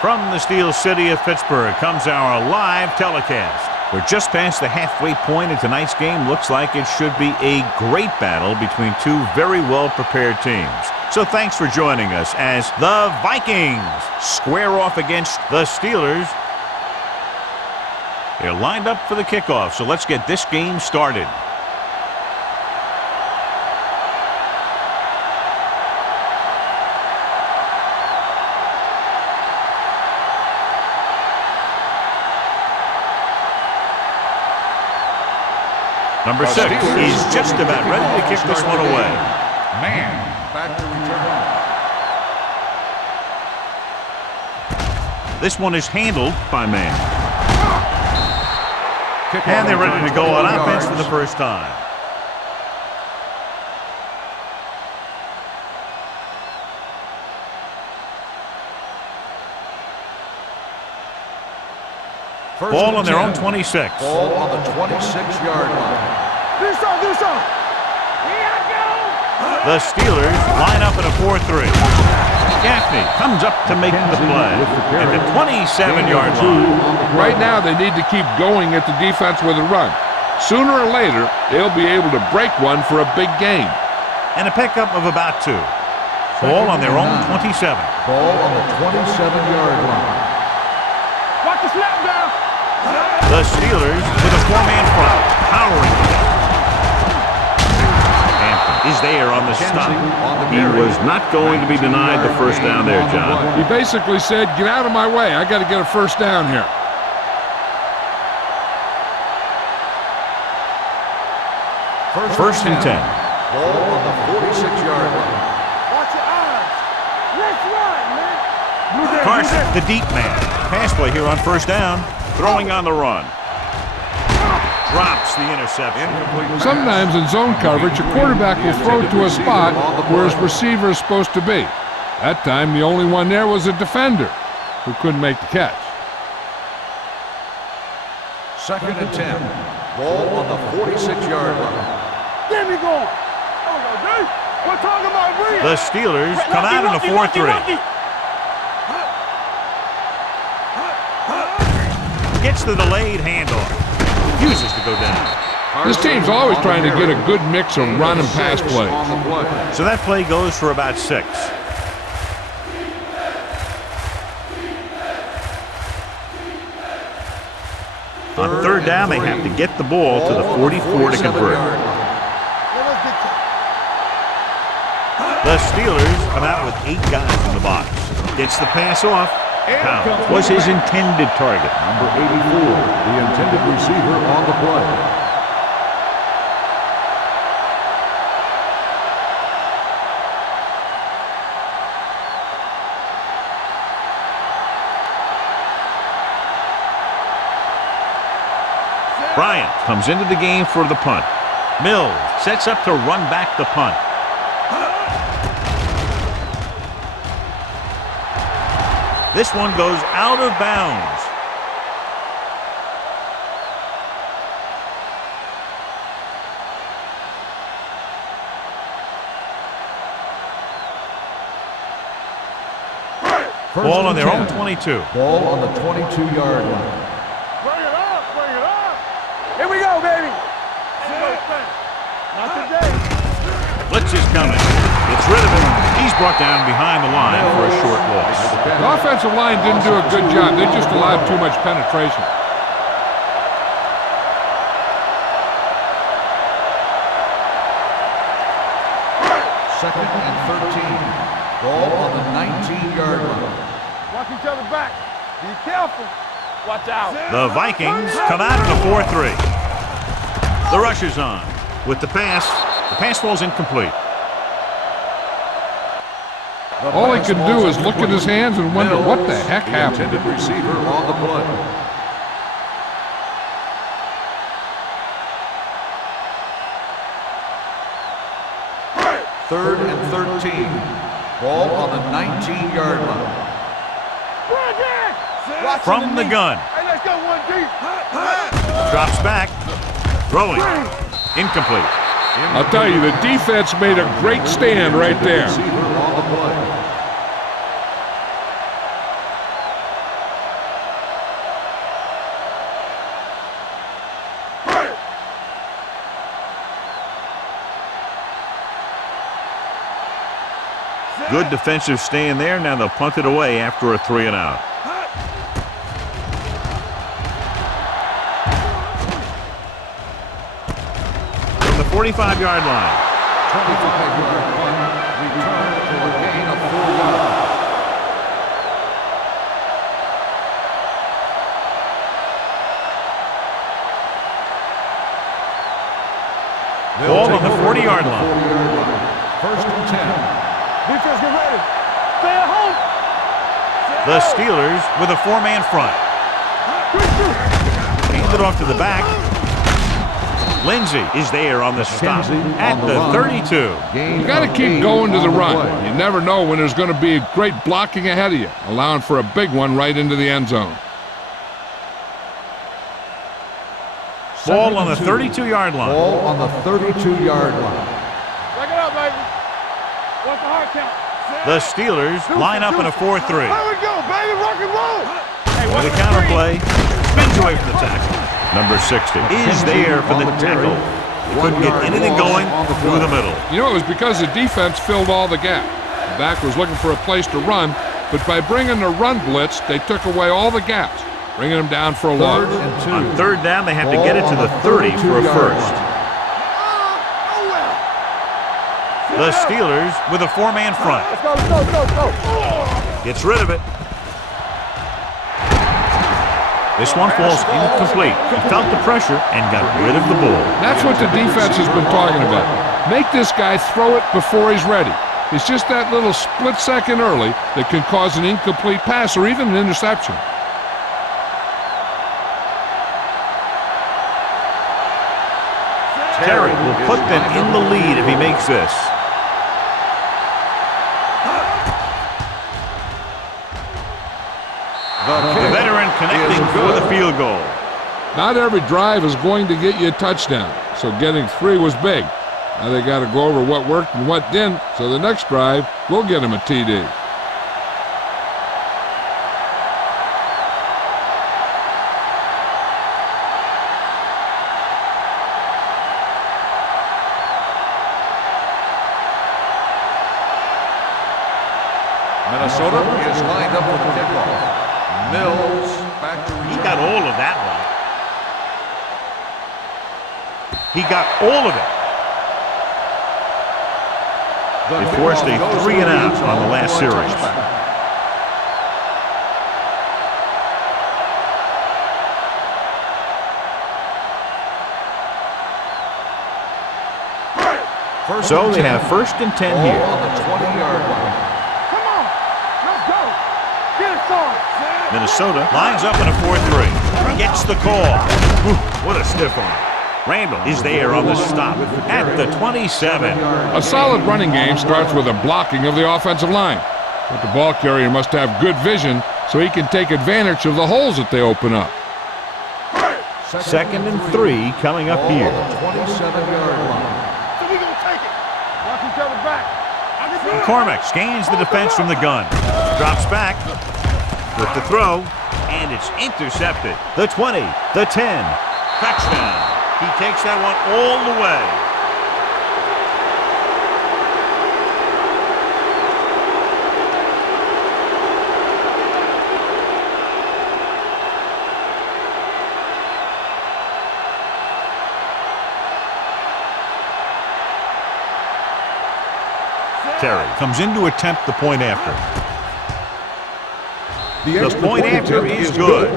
From the Steel City of Pittsburgh comes our live telecast. We're just past the halfway point of tonight's game. Looks like it should be a great battle between two very well-prepared teams. So thanks for joining us as the Vikings square off against the Steelers. They're lined up for the kickoff, so let's get this game started. Number 6 is just about ready to kick this one away. Man, back to return. This one is handled by man. And they're ready to go on offense for the first time. Ball on their own 26. Ball on the 26-yard line. Do so. The Steelers line up in a 4-3. Gaffney comes up to make the play at the 27-yard line. Right now, they need to keep going at the defense with a run. Sooner or later, they'll be able to break one for a big game. And a pickup of about 2. Ball on their own 27. Ball on the 27-yard line. Watch the snap down. The Steelers with a 4-man front, powering. Hampton is there on the stop. He was not going to be denied the first down there, John. He basically said, get out of my way. I got to get a first down here. First and 10. Ball on the 46-yard line. Watch your eyes. Let's run, man. Carson, the deep man. Pass play here on first down. Throwing on the run. Drops the interception. Sometimes in zone coverage, a quarterback will throw to a spot where his receiver is supposed to be. That time, the only one there was a defender who couldn't make the catch. Second and 10. Ball on the 46-yard line. Get me going. We're talking about real. The Steelers come out in a 4-3. Gets the delayed handoff. Refuses to go down. This team's always trying to get a good mix of run and pass plays. So that play goes for about 6. On third down, they have to get the ball to the 44 to convert. The Steelers come out with 8 guys in the box. Gets the pass off. Pound was his intended target. Number 84, the intended receiver on the play. Bryant comes into the game for the punt. Mills sets up to run back the punt. This one goes out of bounds. Ball on their own 22. Ball on the 22-yard line. Bring it up. Here we go, baby. Not today. Blitz is coming. It's rid of him. He's brought down behind the line for a short loss. The offensive line didn't do a good job. They just allowed too much penetration. Second and 13. Ball on the 19-yard line. Watch each other back. Be careful. Watch out. The Vikings come out in a 4-3. The rush is on. With the pass falls incomplete. All he could do is look at his hands and wonder what the heck happened. Intended receiver on the play. Third and 13. Ball on the 19-yard line. From the gun. Hey, let's go, 1D. Drops back. Throwing. Incomplete. I'll tell you, the defense made a great stand right there. Receiver on the play. Good defensive stand there. Now they'll punt it away after a 3 and out. From the 45-yard line. 25-yard punt. Return for a gain of 4 yards. Ball on the 40-yard line. First and 10. Defense, get ready. Stay at home. The Steelers with a 4-man front. Hand it off to the back. Lindsey is there on the stop at the 32. You got to keep going to the run. You never know when there's going to be great blocking ahead of you, allowing for a big one right into the end zone. Ball on the 32-yard line. Ball on the 32-yard line. Back it up, baby. What's the hard count? The Steelers line up in a 4-3. There we go, baby. Rock and roll. With a counterplay, spins away from the tackle. Number 60 is there for the tackle. He couldn't get anything going through the middle. You know, it was because the defense filled all the gaps. The back was looking for a place to run, but by bringing the run blitz, they took away all the gaps, bringing them down for a loss. On 3rd down, they have to get it to the 30 for a first. The Steelers with a 4-man front. Let's go, let's go, let's go, let's go. Gets rid of it. This one falls incomplete. He felt the pressure and got rid of the ball. That's what the defense has been talking about. Make this guy throw it before he's ready. It's just that little split second early that can cause an incomplete pass or even an interception. Terry will put them in the lead if he makes this. The veteran connecting for the field goal. Not every drive is going to get you a touchdown, so getting 3 was big. Now they got to go over what worked and what didn't, so the next drive will get him a TD. Minnesota is lined up for the kickoff. Mills back to return. He got all of that one. He got all of it. They forced a 3 and out on the last series. So they have 1st and 10 here. On the 20-yard line. Come on. Let's go. Get it started. Minnesota lines up in a 4-3. Gets the call. Whew, what a stiff arm. Randall is there on the stop at the 27. A solid running game starts with a blocking of the offensive line. But the ball carrier must have good vision so he can take advantage of the holes that they open up. 2nd and 3 coming up here. 27-yard line. So we gonna take it. Watch each other back. I can do it. McCormick scans the defense from the gun. Drops back with the throw, and it's intercepted. The 20, the 10. Touchdown. He takes that one all the way. Terry comes in to attempt the point after. The point after is good.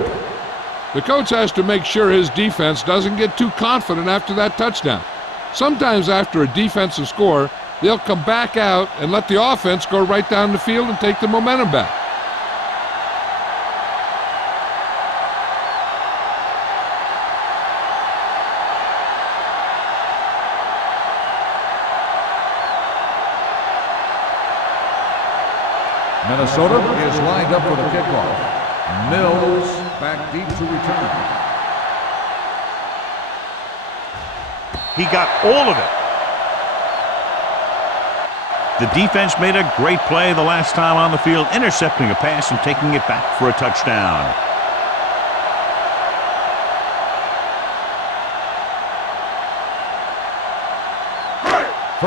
The coach has to make sure his defense doesn't get too confident after that touchdown. Sometimes after a defensive score, they'll come back out and let the offense go right down the field and take the momentum back. Minnesota is lined up for the kickoff. Mills back deep to return. He got all of it. The defense made a great play the last time on the field, intercepting a pass and taking it back for a touchdown.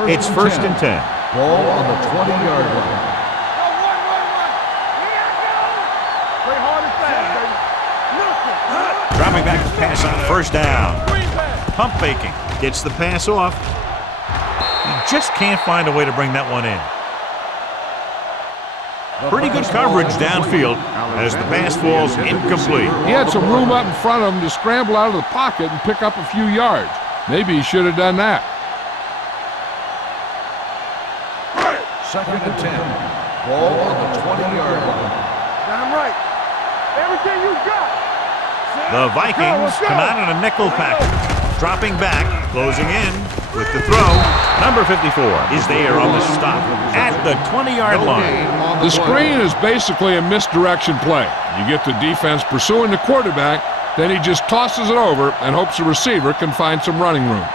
It's first and 10. Ball on the 20-yard line. Dropping back to pass on first down. Pump faking. Gets the pass off. He just can't find a way to bring that one in. Pretty good coverage downfield as the pass falls incomplete. He had some room up in front of him to scramble out of the pocket and pick up a few yards. Maybe he should have done that. Second and 10. Ball on the 20-yard line. Damn right. Everything you got. The Vikings come out in a nickel package. Dropping back, closing in with the throw. Number 54 is there on the stop at the 20-yard line. The screen is basically a misdirection play. You get the defense pursuing the quarterback, then he just tosses it over and hopes the receiver can find some running room.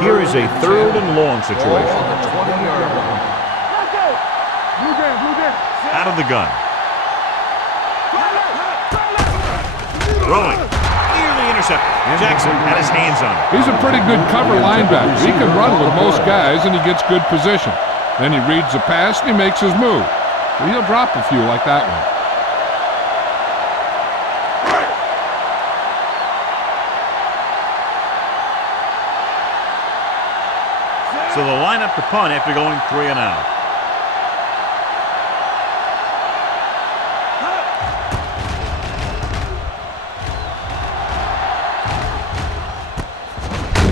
Here is a third and long situation. On the 20-yard line. Out of the gun. Throwing. Nearly intercepted. Jackson had his hands on it. He's a pretty good cover linebacker. He can run with most guys and he gets good position. Then he reads the pass and he makes his move. But he'll drop a few like that one. So they'll line up to punt after going 3 and out.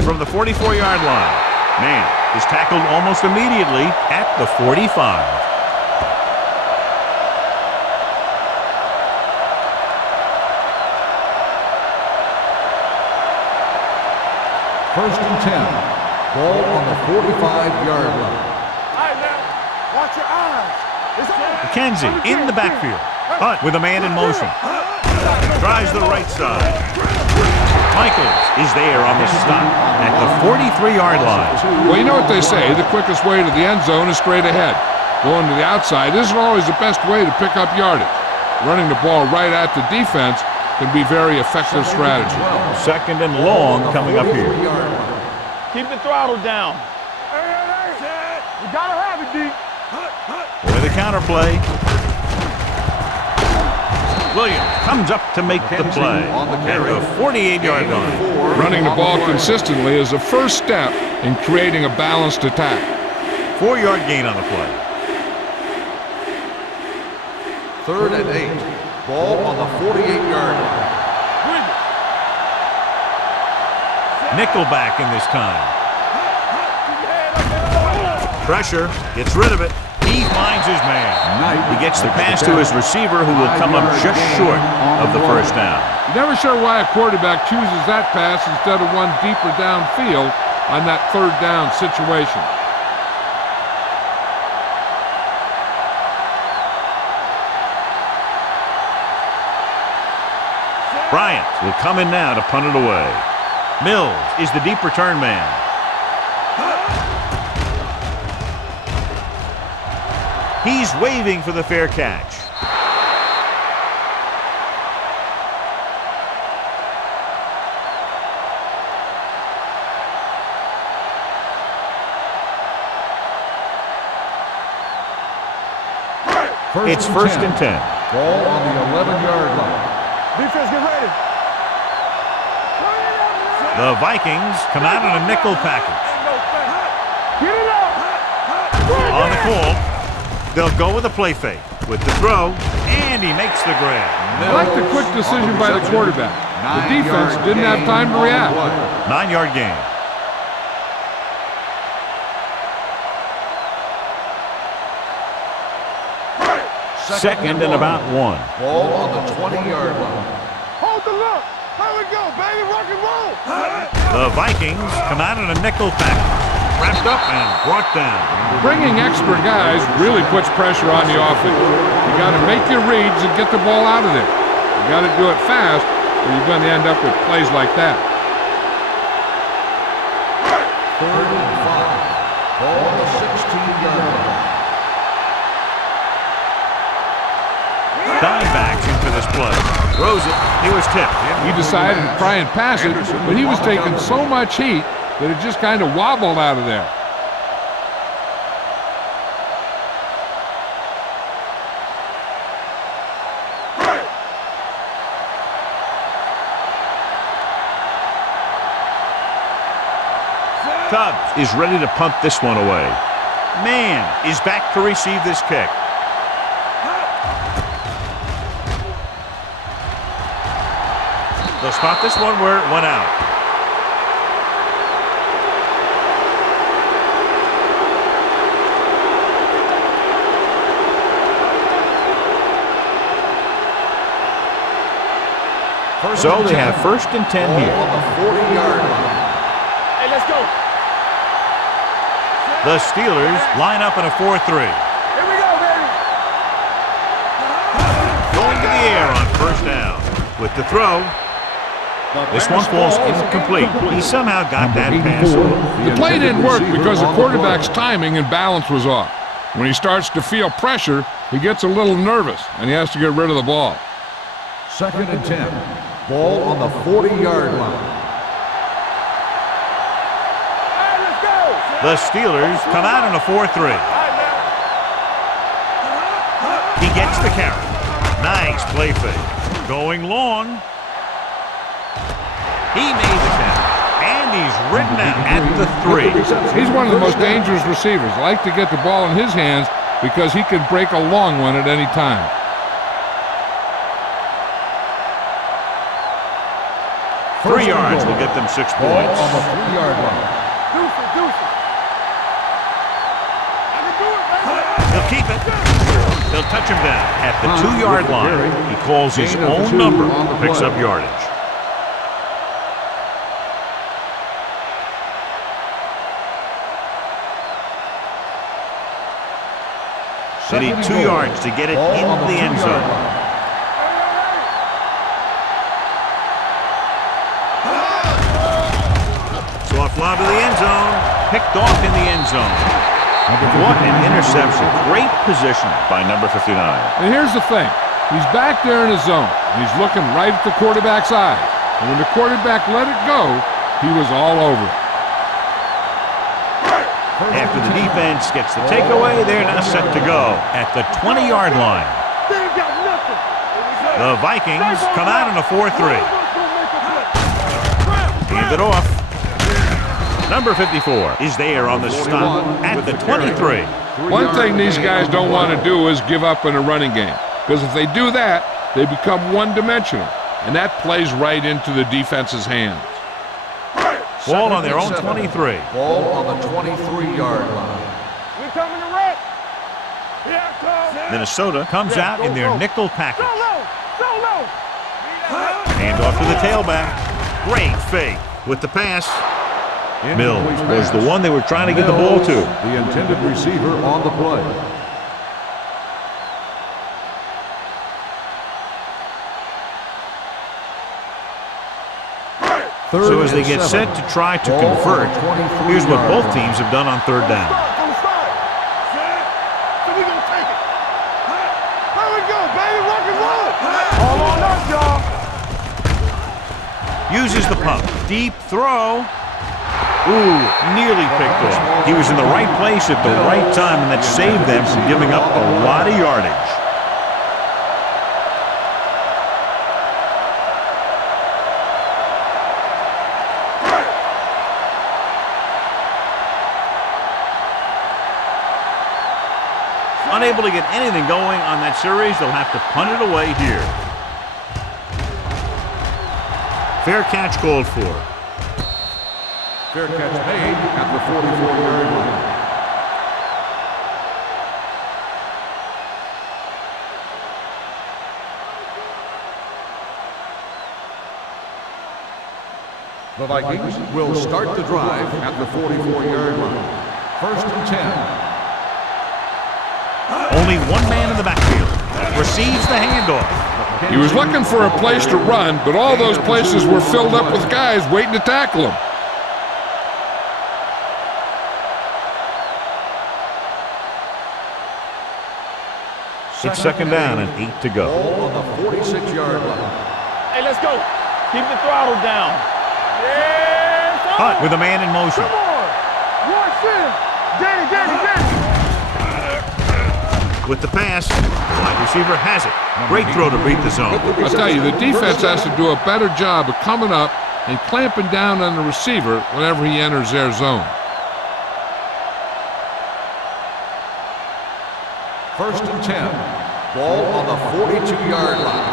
From the 44-yard line. Man is tackled almost immediately at the 45. First and 10. Ball on the 45-yard line. All right, now, watch your eyes. It's on. McKenzie in the backfield. Hunt with a man in motion. Tries the right side. Michaels is there on the stop at the 43-yard line. Well, you know what they say, the quickest way to the end zone is straight ahead. Going to the outside isn't always the best way to pick up yardage. Running the ball right at the defense can be very effective strategy. Second and long coming up here. Keep the throttle down. You gotta have it, D. With a counterplay. Williams comes up to make the play at the 48-yard line. Running the ball consistently is the first step in creating a balanced attack. 4-yard gain on the play. Third and 8. Ball on the 48-yard line. Nickelback in this time. Pressure, gets rid of it. He finds his man. He gets the pass to his receiver, who will come up just short of the first down. Never sure why a quarterback chooses that pass instead of one deeper downfield on that third down situation. Bryant will come in now to punt it away. Mills is the deep return man. He's waving for the fair catch. It's first and 10. Ball on the 11-yard line. Defense, get ready. The Vikings come out in a nickel package. Get it up. On the call, they'll go with a play fake. With the throw, and he makes the grab. I like the quick decision by the quarterback. The defense didn't have time to react. 9-yard gain. Second and about 1. Ball on the 20-yard line. Hold the look. Here we go, baby. Rock and roll. The Vikings come out in a nickel tackle. Wrapped up and brought down. Bringing extra guys really puts pressure on the offense. You got to make your reads and get the ball out of there. You got to do it fast, or you're going to end up with plays like that. 3rd and 5. Ball on the 16-yard line. Dimebacks into this play. Throws it. He was tipped. He decided to try and pass it, but he was taking so much heat that it just kind of wobbled out of there. Tubbs is ready to punt this one away. Man is back to receive this kick. They'll spot this one where it went out. So they have 1st and 10 here. On the 40-yard line. Hey, let's go. The Steelers line up in a 4-3. Here we go, baby. Going to the air on 1st down. With the throw. This one falls incomplete. He somehow got that pass. The play didn't work because the quarterback's timing and balance was off. When he starts to feel pressure, he gets a little nervous, and he has to get rid of the ball. 2nd and 10. Ball on the 40-yard line. Hey, let's go. The Steelers come out in a 4-3. All right, man. He gets the carry. Nice play fake. Going long. He made the catch. And he's ridden out at the 3. He's one of the most dangerous receivers. Like to get the ball in his hands because he can break a long one at any time. 3 yards will get them 6 Ball points. on the 3-yard line. Deuce it. I can do it, baby. He'll keep it. They'll touch him down at the 2-yard line. He calls his own number, picks up yardage. They need 2 yards to get it into the end zone. Soft lob to the end zone. Picked off in the end zone. What an interception. Great position by number 59. And here's the thing. He's back there in his zone, and he's looking right at the quarterback's eye. And when the quarterback let it go, he was all over it. After the defense gets the takeaway, they're now set to go at the 20-yard line. They ain't got nothing. The Vikings come out in a 4-3. Hand it off. Number 54 is there on the stop at the 23. One thing these guys don't want to do is give up in a running game. Because if they do that, they become one-dimensional. And that plays right into the defense's hands. Ball on their own 23. Ball on the 23-yard line. We coming to wreck. Here it comes. Minnesota comes out in their nickel package. Solo. Hand off to the tailback. Great fake with the pass. Mills was the one they were trying to get the ball to. The intended receiver on the play. So as they get set to try to convert, here's what both teams have done on 3rd down. So we gonna take it. Here we go, baby. Rock and roll. All on us, y'all. Uses the pump. Deep throw. Ooh, nearly picked off. He was in the right place at the right time, and that saved them from giving up a lot of yardage. Unable to get anything going on that series, they'll have to punt it away here. Fair catch called for. Fair catch made at the 44-yard line. The Vikings will start the drive at the 44-yard line. 1st and 10. Only one man in the backfield. Receives the handoff. He was looking for a place to run, but all those places were filled up with guys waiting to tackle him. It's 2nd down and 8 to go. Ball on the 46-yard line. Hey, let's go. Keep the throttle down. Yeah, Hunt with a man in motion. Come on. Watch him. Danny. With the pass, wide receiver has it. Great throw to beat the zone. I'll tell you, the defense has to do a better job of coming up and clamping down on the receiver whenever he enters their zone. 1st and 10. Ball on the 42-yard line.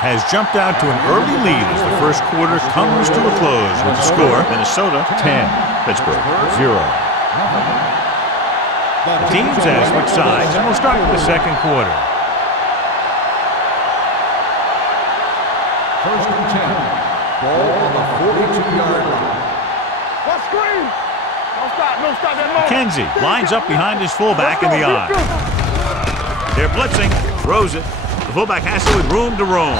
Has jumped out to an early lead as the first quarter comes to a close with the score Minnesota 10, Pittsburgh 0. The teams have switched sides and will start the second quarter. 1st and 10. Ball on the 42-yard line. What screen? No stop that moment. McKenzie lines up behind his fullback in the eye. They're blitzing, throws it. The fullback has to with room to roam.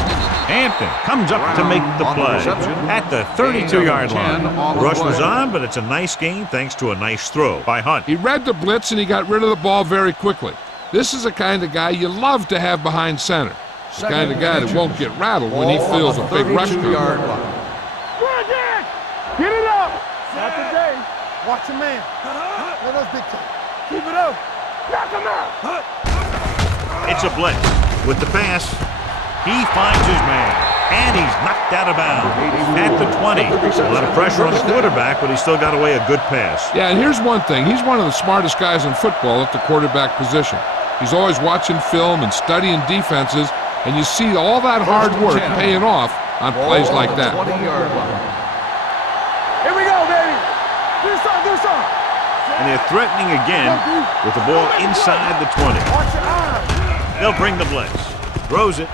Hampton comes up to make the play at the 32-yard line. The rush was on, but it's a nice gain thanks to a nice throw by Hunt. He read the blitz and he got rid of the ball very quickly. This is the kind of guy you love to have behind center. The kind of guy that won't get rattled when he feels a big rush coming. Get it up. Not today. Watch your man. Let us dictate. Keep it up. Knock him out. It's a blitz. With the pass, he finds his man, and he's knocked out of bounds at the 20. A lot of pressure on the quarterback, but he still got away a good pass. Yeah, and here's one thing. He's one of the smartest guys in football at the quarterback position. He's always watching film and studying defenses, and you see all that hard work paying off on plays like that. 20-yard line. Here we go, baby. Do something. And they're threatening again with the ball inside the 20. Watch your eyes. They'll bring the blitz. Throws it.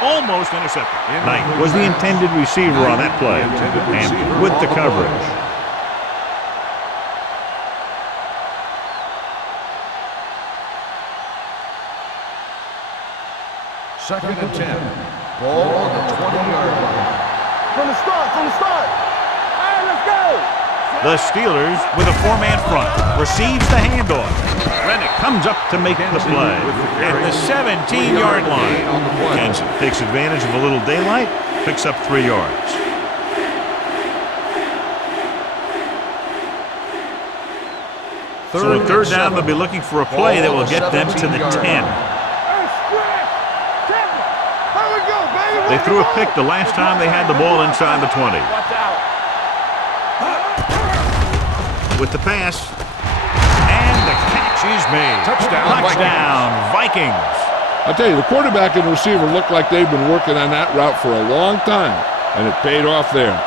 Almost intercepted. Knight was the intended receiver on that play. And with the coverage. Second and 10. Ball on the 20-yard line. From the start. All right, let's go. The Steelers with a four-man front. Receives the handoff. Rennick comes up to make the play at the 17-yard line. Kansas takes advantage of a little daylight, picks up 3 yards. So a third down, they'll be looking for a play that will get them to the 10. They threw a pick the last time they had the ball inside the 20. Watch out. With the pass, and the catch is made. Touchdown, Vikings. I'll tell you, the quarterback and the receiver look like they've been working on that route for a long time, and it paid off there.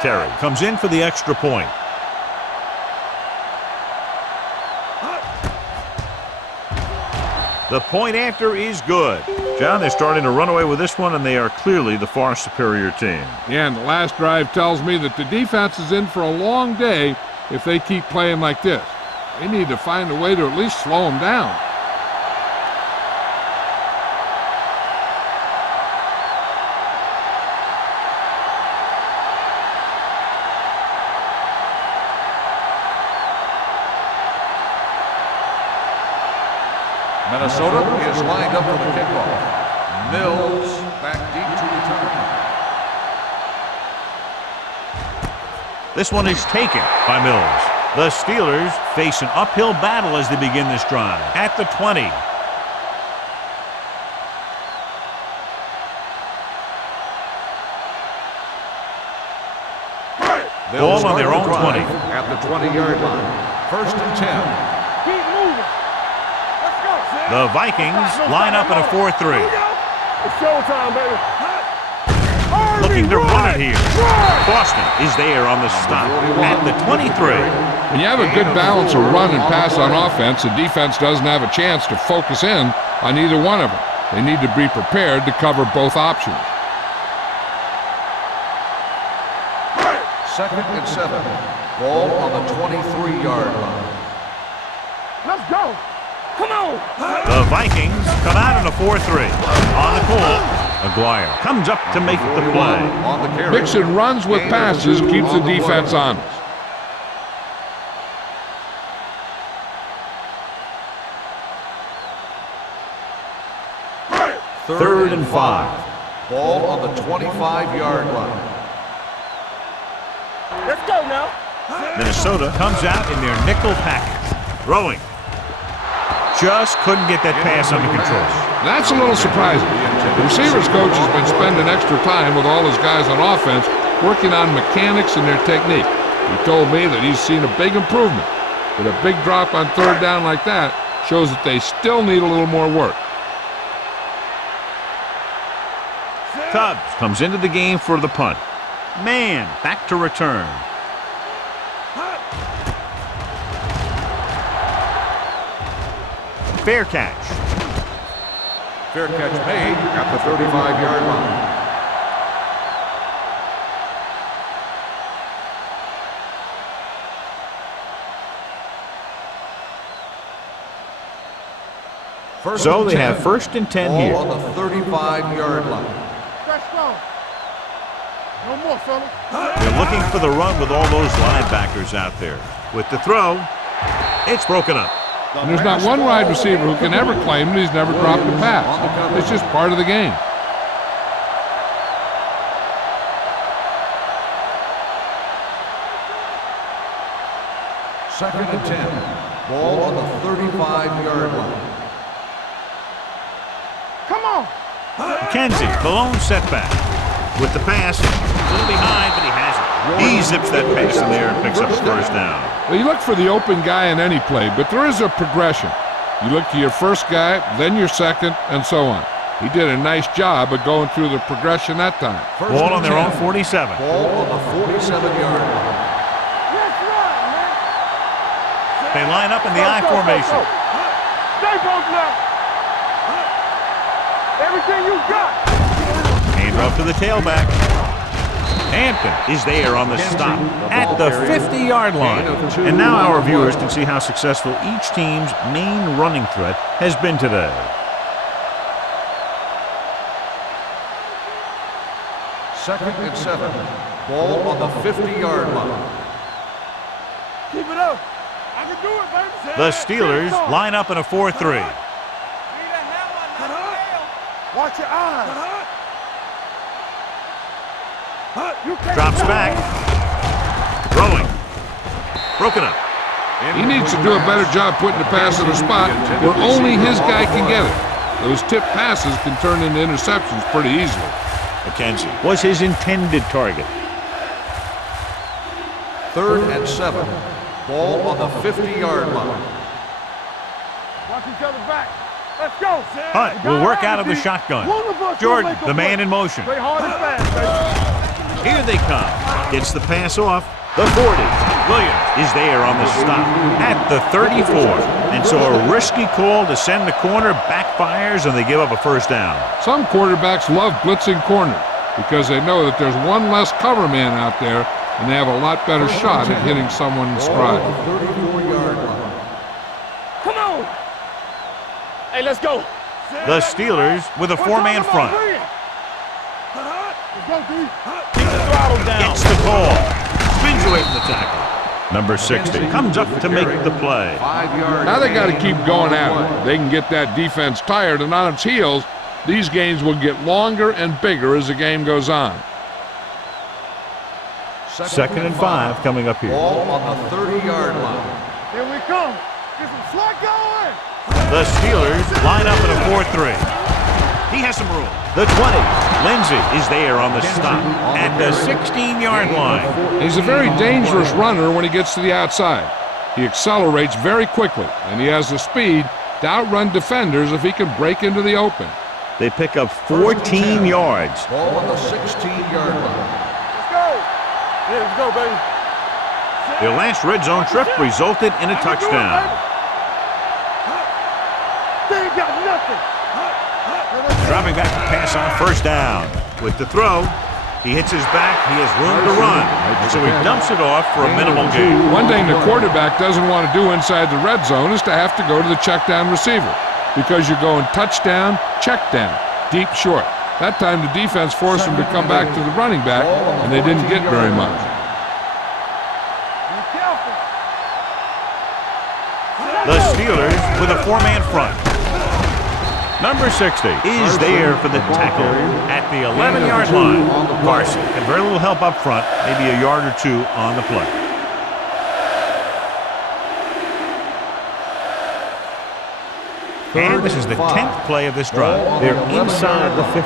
Terry comes in for the extra point. The point after is good. John, they're starting to run away with this one, and they are clearly the far superior team. Yeah, and the last drive tells me that the defense is in for a long day if they keep playing like this. They need to find a way to at least slow them down. Minnesota is lined up for the kickoff. Mills back deep to return. This one is taken by Mills. The Steelers face an uphill battle as they begin this drive at the 20. Ball on their own 20. At the 20-yard line. 1st and 10. Keep moving. Let's go. The Vikings line up in a 4-3. It's showtime, baby. Looking to run it here. Boston is there on the stop at the 23. When you have a good balance of run and pass on offense, the defense doesn't have a chance to focus in on either one of them. They need to be prepared to cover both options. 2nd and 7. Ball on the 23-yard line. Let's go. Come on. The Vikings come out in a 4-3. On the call, Aguirre comes up to make the play. On the carry. Mixing runs with passes keeps the defense honest. 3rd and 5. Ball on the 25-yard line. Let's go now. Minnesota comes out in their nickel package. Throwing. Just couldn't get that pass under control. That's a little surprising. The receivers coach has been spending extra time with all his guys on offense working on mechanics and their technique. He told me that he's seen a big improvement, but a big drop on 3rd down like that shows that they still need a little more work. Tubbs comes into the game for the punt. Man, back to return. Fair catch. Fair catch made at the 35-yard line. So they have 1st and 10 here. Ball on the 35-yard line. Stretch strong. No more, fella. They're looking for the run with all those linebackers out there. With the throw, it's broken up. And there's not one wide receiver who can ever claim that he's never dropped a pass. It's just part of the game. Second and 10. Ball on the 35-yard line. Come on. McKenzie, the lone setback. With the pass, a little behind, but he has it. He zips that pass in there and picks up his 1st down. Well, you look for the open guy in any play, but there is a progression. You look to your first guy, then your second, and so on. He did a nice job of going through the progression that time. Ball on their own 47. Ball on the 47-yard line. Let's run, man. They line up in the I formation. Stay close now. Everything you got. Hand off to the tailback. Hampton is there on the stop at the 50-yard line. And now our viewers can see how successful each team's main running threat has been today. Second and 7. Ball on the 50-yard line. Keep it up. I can do it, baby. The Steelers line up in a 4-3. Watch your eyes. Drops back. Throwing. Broken up. He needs to do a better job putting the pass in a spot where only his guy can get it. Those tip passes can turn into interceptions pretty easily. McKenzie was his intended target. 3rd and 7. Ball on the 50-yard line. Watch each other back. Let's go. Hunt will work out of the shotgun. Jordan, the man in motion. Play hard and fast, baby. Here they come. Gets the pass off. The 40. Williams is there on the stop at the 34. And so a risky call to send the corner backfires and they give up a 1st down. Some quarterbacks love blitzing corners because they know that there's one less cover man out there and they have a lot better shot at hitting someone in stride. 34-yard line. Come on. Hey, let's go. The Steelers with a 4-man front. Let's go, D. Keep the throttle down. Gets the call. Spins away from the tackle. Number 60 comes up to make the play. 5-yard. Now they got to keep going at it. They can get that defense tired and on its heels. These games will get longer and bigger as the game goes on. 2nd and 5 coming up here. Ball on the 30-yard line. Here we come. Get some slack going. The Steelers line up in a 4-3. He has some room. The 20. Lindsay is there on the stop at the 16-yard line. He's a very dangerous runner when he gets to the outside. He accelerates very quickly, and he has the speed to outrun defenders if he can break into the open. They pick up 14 yards. Ball on the 16-yard line. Let's go. Yeah, let's go, baby. Their last red zone trip resulted in a touchdown. They ain't got nothing. Dropping back to pass on first down. With the throw, he hits his back. He has room to run. So he dumps it off for a minimal gain. One thing the quarterback doesn't want to do inside the red zone is to have to go to the check down receiver, because you're going touchdown, check down, deep short. That time the defense forced him to come back to the running back, and they didn't get very much. Be careful. The Steelers with a 4-man front. Number 60 is there for the tackle at the 11-yard line. Carson had very little help up front, maybe a yard or two on the play. And this is the 10th play of this drive. They're inside the 15.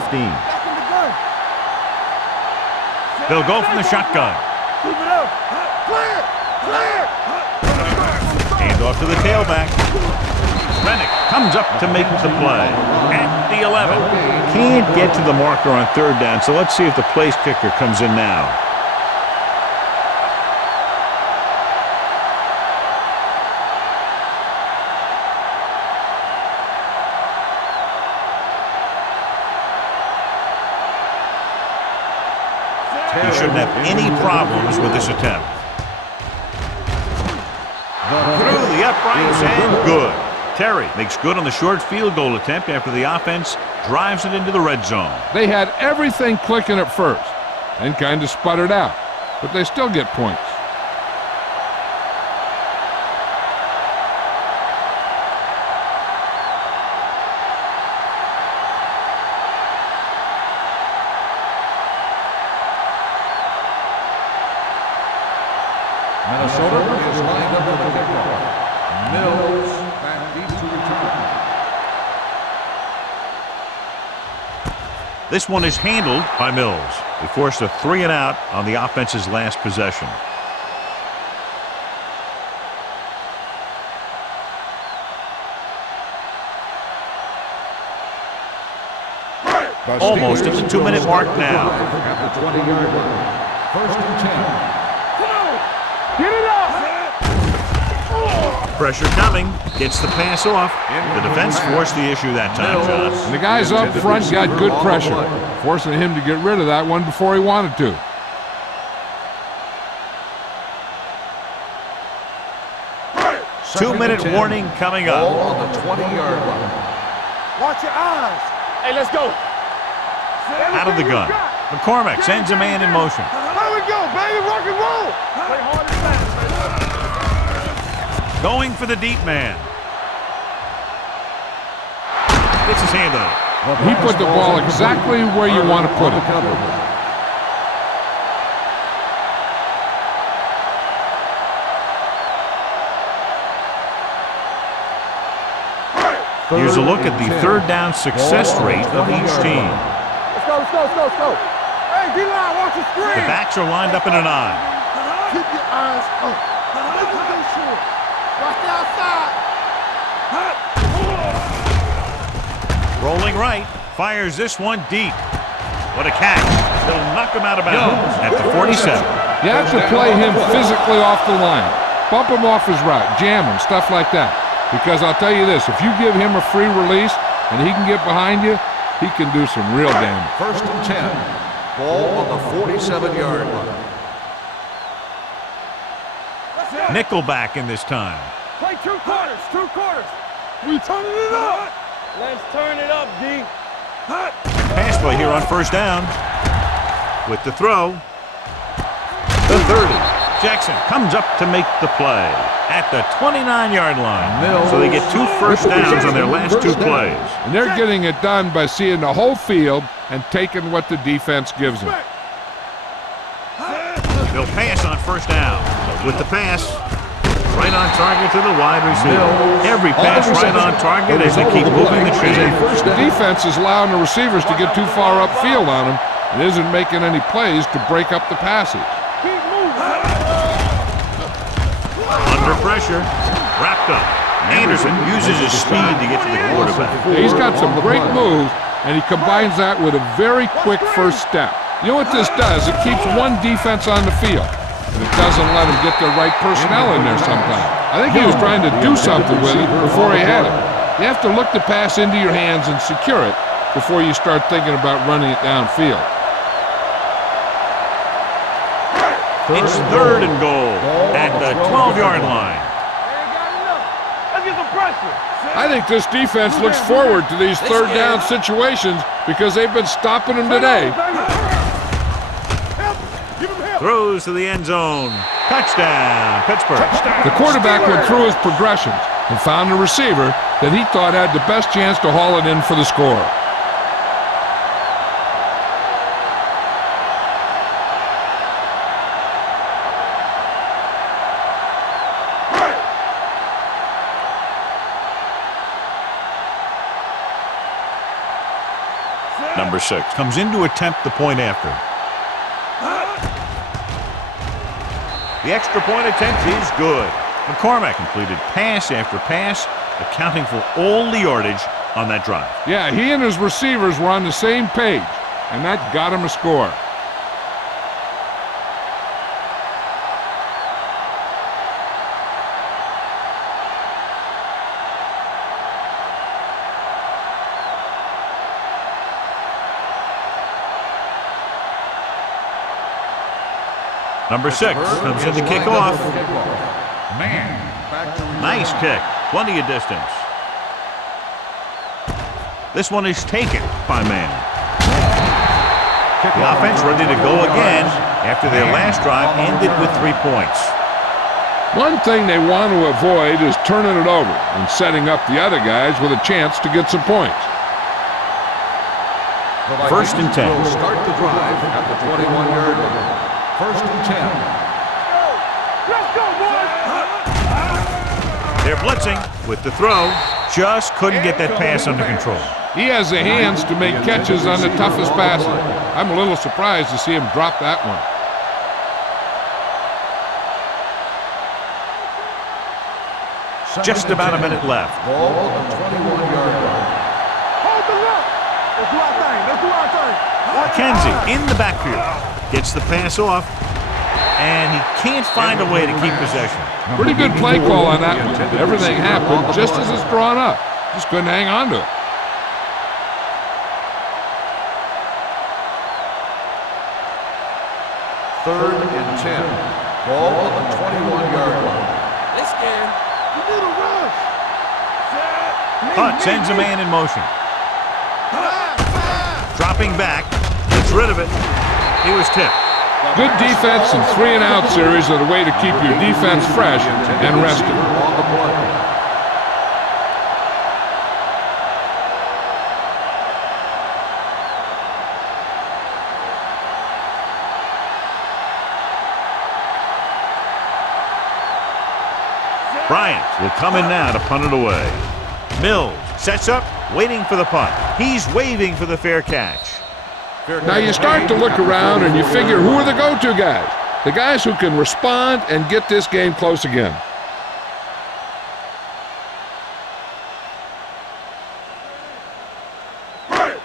They'll go from the shotgun. Keep it up. Clear. Clear. Hand off to the tailback. Rennick comes up to make the play at the 11. Can't get to the marker on third down, so let's see if the place kicker comes in now. He shouldn't have any problems with this attempt. Through the uprights and good. Terry makes good on the short field goal attempt after the offense drives it into the red zone. They had everything clicking at first and kind of sputtered out, but they still get points. Minnesota is lined up for the kickoff. Mills back deep to return. This one is handled by Mills. They forced a 3-and-out on the offense's last possession. Almost at the 2-minute mark now. At the 20-yard line. First and 10. Get it up. Pressure coming. Gets the pass off. The defense forced the issue that time, John. And the guys up front got good pressure, forcing him to get rid of that one before he wanted to. Two-minute warning coming up. Ball on the 20-yard line. Watch your eyes. Hey, let's go. Out of the gun. McCormick sends a man in motion. There we go, baby. Rock and roll. Play hard and fast, baby. Going for the deep man. Gets his hand on it. He put the ball exactly where you want to put it. Here's a look at the third down success rate of each team. Let's go, let's go, let's go, let's go. Hey, D-line, watch your screen. The backs are lined up in an eye. Keep your eyes up. Make sure. Watch the outside. Rolling right. Fires this one deep. What a catch. They'll knock him out of bounds at the 47. You have to play him physically off the line. Bump him off his route, jam him, stuff like that. Because I'll tell you this, if you give him a free release and he can get behind you, he can do some real damage. First and 10. Ball on the 47-yard line. Nickelback in this time. Play two quarters, two quarters. We turning it up. Let's turn it up, D. Pass play here on first down. With the throw. The 30. Jackson comes up to make the play at the 29-yard line. So they get 2 first downs on their last 2 plays. And they're getting it done by seeing the whole field and taking what the defense gives them. They'll pass on first down. With the pass, Right on target to the wide receiver. Every pass right on target as they keep moving the chain. The defense is allowing the receivers to get too far upfield on him and isn't making any plays to break up the passes. Under pressure. Wrapped up. Anderson uses his speed to get to the quarterback. He's got some great moves, and he combines that with a very quick first step. You know what this does? It keeps one defense on the field, and it doesn't let him get the right personnel in there sometimes. I think he was trying to do something with it before he had it. You have to look the pass into your hands and secure it before you start thinking about running it downfield. It's 3rd and goal at the 12-yard line. I think this defense looks forward to these third down situations because they've been stopping them today. Throws to the end zone. Touchdown, Pittsburgh. The quarterback went through his progressions and found a receiver that he thought had the best chance to haul it in for the score. Number 6 comes in to attempt the point after. The extra point attempt is good. McCormack completed pass after pass, accounting for all the yardage on that drive. Yeah, he and his receivers were on the same page, and that got him a score. Number 6 comes in to kick off. Nice kick. Plenty of distance. This one is taken by Mann. The offense ready to go again after their last drive ended with 3 points. One thing they want to avoid is turning it over and setting up the other guys with a chance to get some points. 1st and 10. Will start the drive at the 21-yard line. 1st and 10. Let's go, boys! They're blitzing with the throw. Just couldn't get that pass under control. He has the hands to make catches on the toughest passes. I'm a little surprised to see him drop that one. Just about a minute left. Ball on the 21-yard line. Hold the look! Let's do our thing. Let's do our thing. McKenzie in the backfield. Gets the pass off, and he can't find a way to keep possession. Pretty good play call on that one. Everything happened just as it's drawn up. Just couldn't hang on to it. Third and 10. Ball on the 21-yard line. Let's go. You need a rush. Hunt sends a man in motion. Dropping back, gets rid of it. He was tipped. Good defense and 3-and-out series are the way to keep your defense fresh and rested. Bryant will come in now to punt it away. Mills sets up, waiting for the punt. He's waving for the fair catch. Now you start to look around and you figure, who are the go-to guys? The guys who can respond and get this game close again.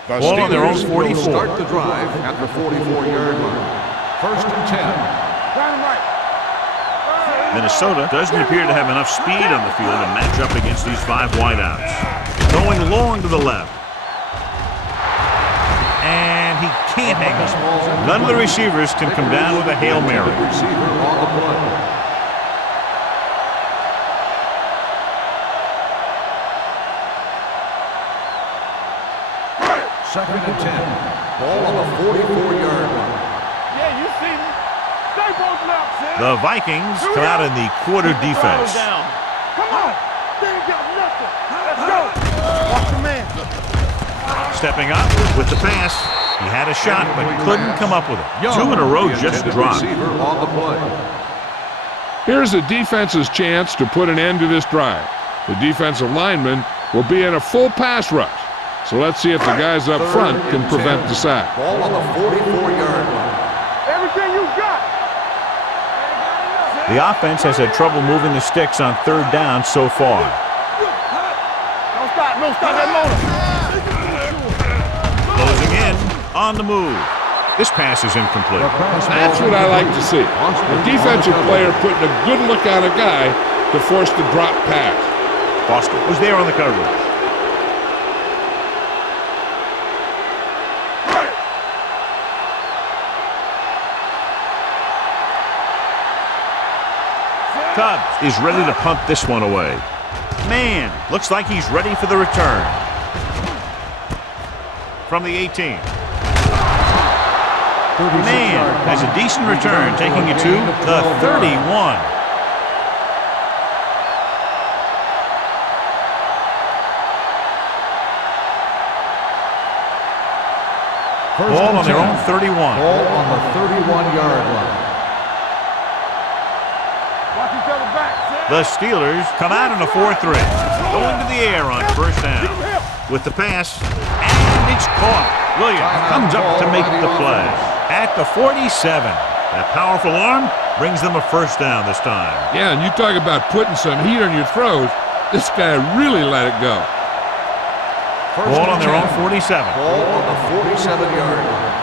Ball on their own 44. Start the drive at the 44-yard line. 1st and 10. Minnesota doesn't appear to have enough speed on the field to match up against these 5 wideouts. Going long to the left. And he can't hang on. None of the receivers can come down with a Hail Mary. Receiver on the play. Second and 10. Ball on the 44-yard line. Yeah, you see me. Stay both left, Sam. The Vikings come out in the quarter defense. Come on. They ain't got nothing. Let's go. Watch the man. Stepping up with the pass. He had a shot, but couldn't come up with it. 2 in a row just dropped. Receiver on the play. Here's the defense's chance to put an end to this drive. The defensive lineman will be in a full pass rush. So let's see if the guys up front can prevent the sack. Ball on the 44-yard line. Everything you got. The offense has had trouble moving the sticks on third down so far. Don't stop that motor. Closing in on the move. This pass is incomplete. That's what I like to see. A defensive player putting a good look on a guy to force the drop pass. Foster was there on the coverage. Tubbs is ready to punt this one away. Man, looks like he's ready for the return. From the 18. Man has a decent return, taking it to the 31. Ball on their own 31. Ball on the 31-yard line. Watch each other back. The Steelers come out in a 4-3. Going to the air on first down. With the pass, and it's caught. Williams comes up to make the play. At the 47. That powerful arm brings them a first down this time. Yeah, and you talk about putting some heat on your throws. This guy really let it go. Ball on their own 47. Ball on the 47-yard line.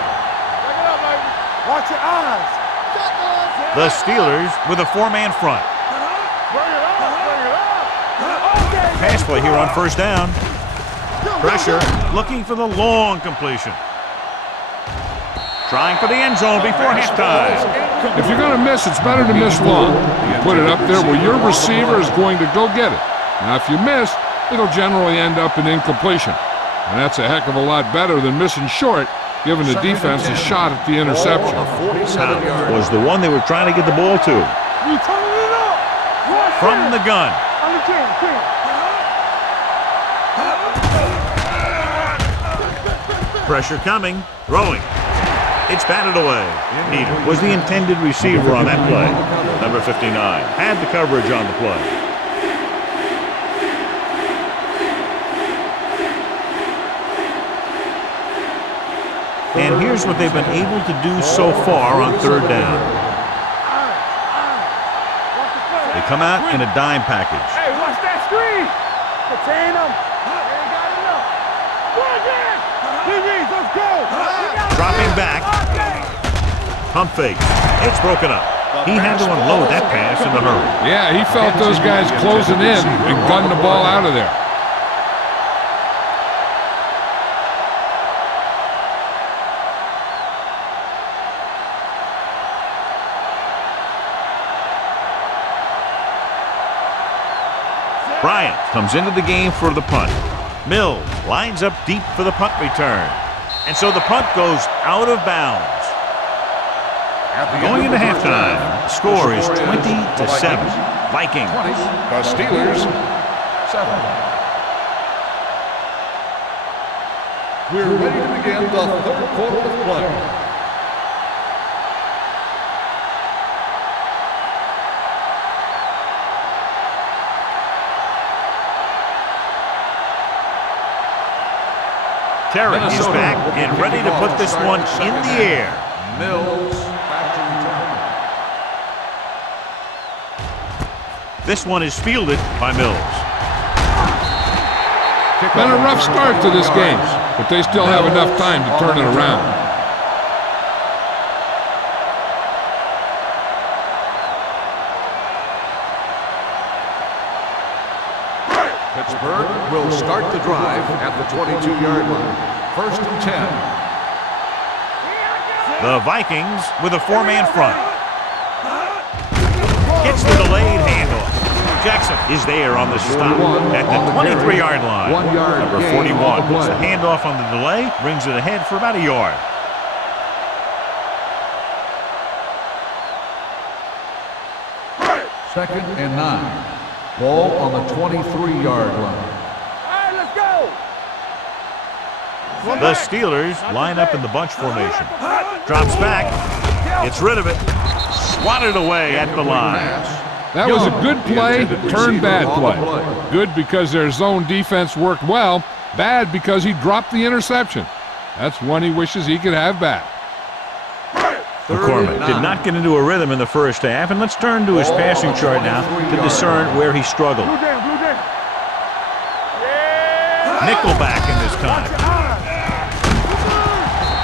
Bring it up, baby. Watch your eyes. The Steelers with a four-man front. Bring it up. Bring it up. Okay. Pass play here on first down. Pressure, looking for the long completion. Trying for the end zone before halftime. If you're going to miss, it's better to miss long. You put it up there where your receiver is going to go get it. Now, if you miss, it'll generally end up in incompletion. And that's a heck of a lot better than missing short, giving the defense a shot at the interception. That was the one they were trying to get the ball to. You turning it up. From the gun. On the 10. Pressure coming. Throwing. It's batted away. Peter was the intended receiver on that play. Number 59 had the coverage on the play. And here's what they've been able to do so far on third down. They come out in a dime package. Hey, watch that screen. Contain them. They ain't got enough. Go again. DBs, let's go. Dropping back. Pump fake. It's broken up. He had to unload that pass in a hurry. Yeah, he felt those guys closing in and gunned the ball out of there. Bryant comes into the game for the punt. Mills lines up deep for the punt return. And so the punt goes out of bounds. Going into halftime, the score is 20-7. Vikings. The Steelers, 7. We're ready to begin the third quarter of play. Terry is back and ready to put this one in the air. Mills back to return. This one is fielded by Mills. Been a rough start to this game, but they still have enough time to turn it around. Pittsburgh will start the drive at the 22-yard line. First and 10. The Vikings with a four-man front. Gets the delayed handoff. Jackson is there on the stop at the 23-yard line. Number 41 puts the handoff on the delay, brings it ahead for about a yard. Second and 9. Ball on the 23-yard line. All right, let's go. The Steelers line up in the bunch formation. Drops back. Gets rid of it. Swatted away at the line. That was a good play, turned bad play. Good because their zone defense worked well, bad because he dropped the interception. That's one he wishes he could have back. McCormick did not get into a rhythm in the first half, and let's turn to his passing chart now to discern where he struggled. Nickelback in this time.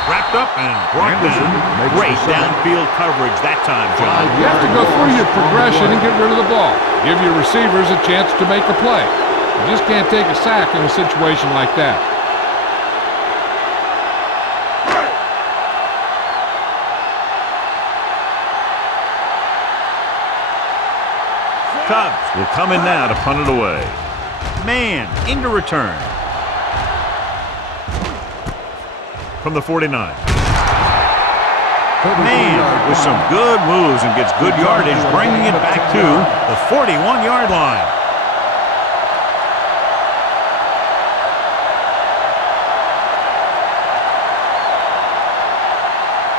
Wrapped up and brought down. Great downfield coverage that time, John. You have to go through your progression and get rid of the ball. Give your receivers a chance to make a play. You just can't take a sack in a situation like that. Cubs will come in now to punt it away. Man into return. From the 49. Man with some good moves and gets good yardage, bringing it back to the 41-yard line.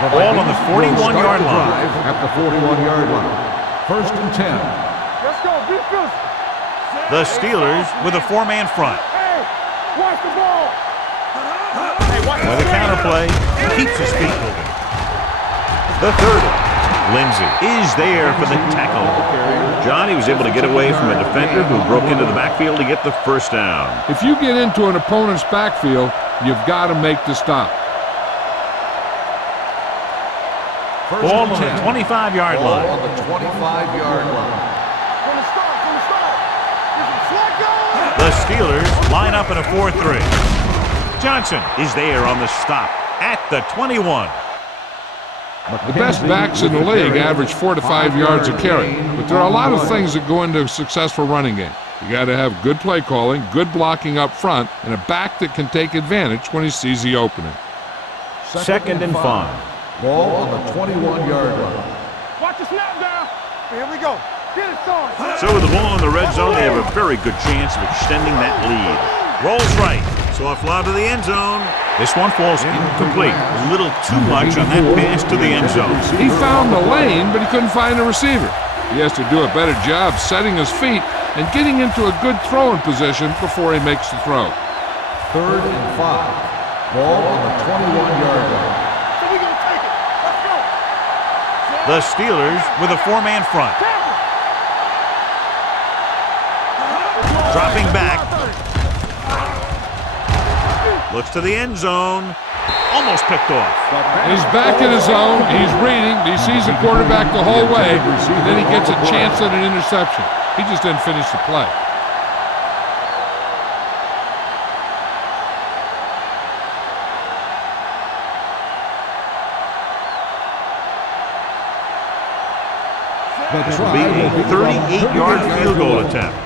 Ball on the 41-yard line. At the 41-yard line. First and 10. Let's go, defense. The Steelers with a four-man front. Hey, watch the ball. With a counterplay, keeps his feet moving. The third one. Lindsey is there for the tackle. John, he was able to get away from a defender who broke into the backfield to get the first down. If you get into an opponent's backfield, you've got to make the stop. Ball on the 25-yard line. On the 25-yard line. From the start. The Steelers line up in a 4-3. Johnson is there on the stop at the 21. The best backs in the league average 4 to 5 yards a carry, but there are a lot of things that go into a successful running game. You got to have good play calling, good blocking up front, and a back that can take advantage when he sees the opening. Second and 5. Ball on the 21-yard line. Watch the snap down. Here we go. Get it started. So with the ball in the red zone, they have a very good chance of extending that lead. Rolls right. Soft lob to the end zone. This one falls incomplete. A little too much on that pass to the end zone. He found the lane, but he couldn't find the receiver. He has to do a better job setting his feet and getting into a good throwing position before he makes the throw. Third and 5. Ball on the 21-yard line. So we gonna take it. Let's go. The Steelers with a four-man front. Dropping back. Looks to the end zone. Almost picked off. He's back in his zone. He's reading. He sees the quarterback the whole way. And then he gets a chance at an interception. He just didn't finish the play. This will be a 38-yard field goal attempt.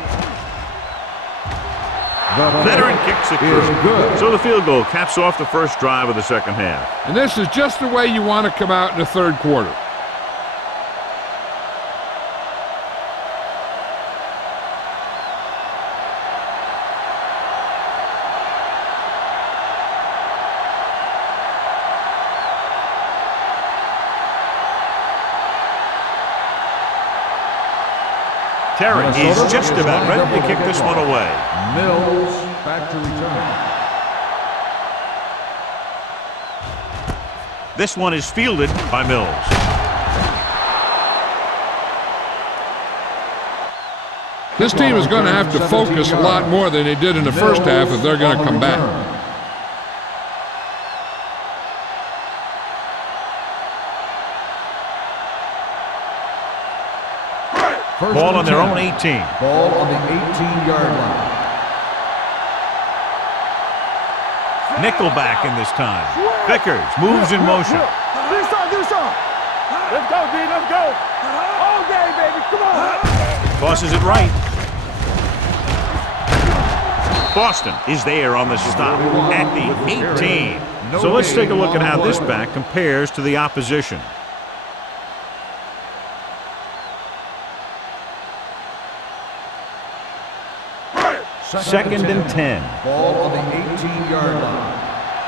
Veteran kicks it through. So the field goal caps off the first drive of the second half. And this is just the way you want to come out in the third quarter. Terry is just about ready to kick this one away. Mills back to return. This one is fielded by Mills. This team is going to have to focus a lot more than they did in the first half if they're going to come back. Ball on their own 18. Ball on the 18-yard line. Nickelback in this time. Vickers moves in motion. Do something. Let's go, D. Let's go. All day, baby. Come on. Tosses it right. Boston is there on the stop at the 18. So let's take a look at how this back compares to the opposition. Second and 10. Ball on the 18-yard line.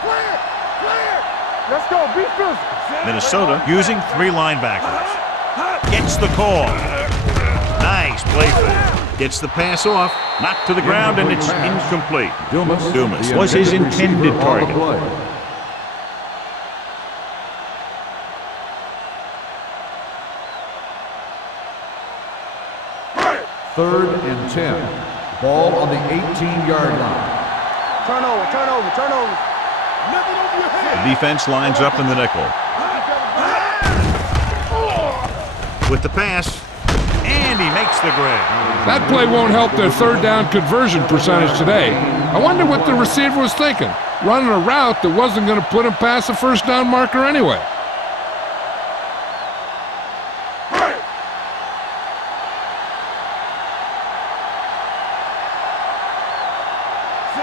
Clear. Let's go. Be physical. Minnesota using three linebackers. Gets the call. Nice play fake. Gets the pass off, knocked to the ground, and it's incomplete. Dumas was his intended target. Third and 10. Ball on the 18-yard line. Turnover, turnover, turnover. Nothing over your head. The defense lines up in the nickel. With the pass, and he makes the grab. That play won't help their third down conversion percentage today. I wonder what the receiver was thinking, running a route that wasn't going to put him past the first down marker anyway.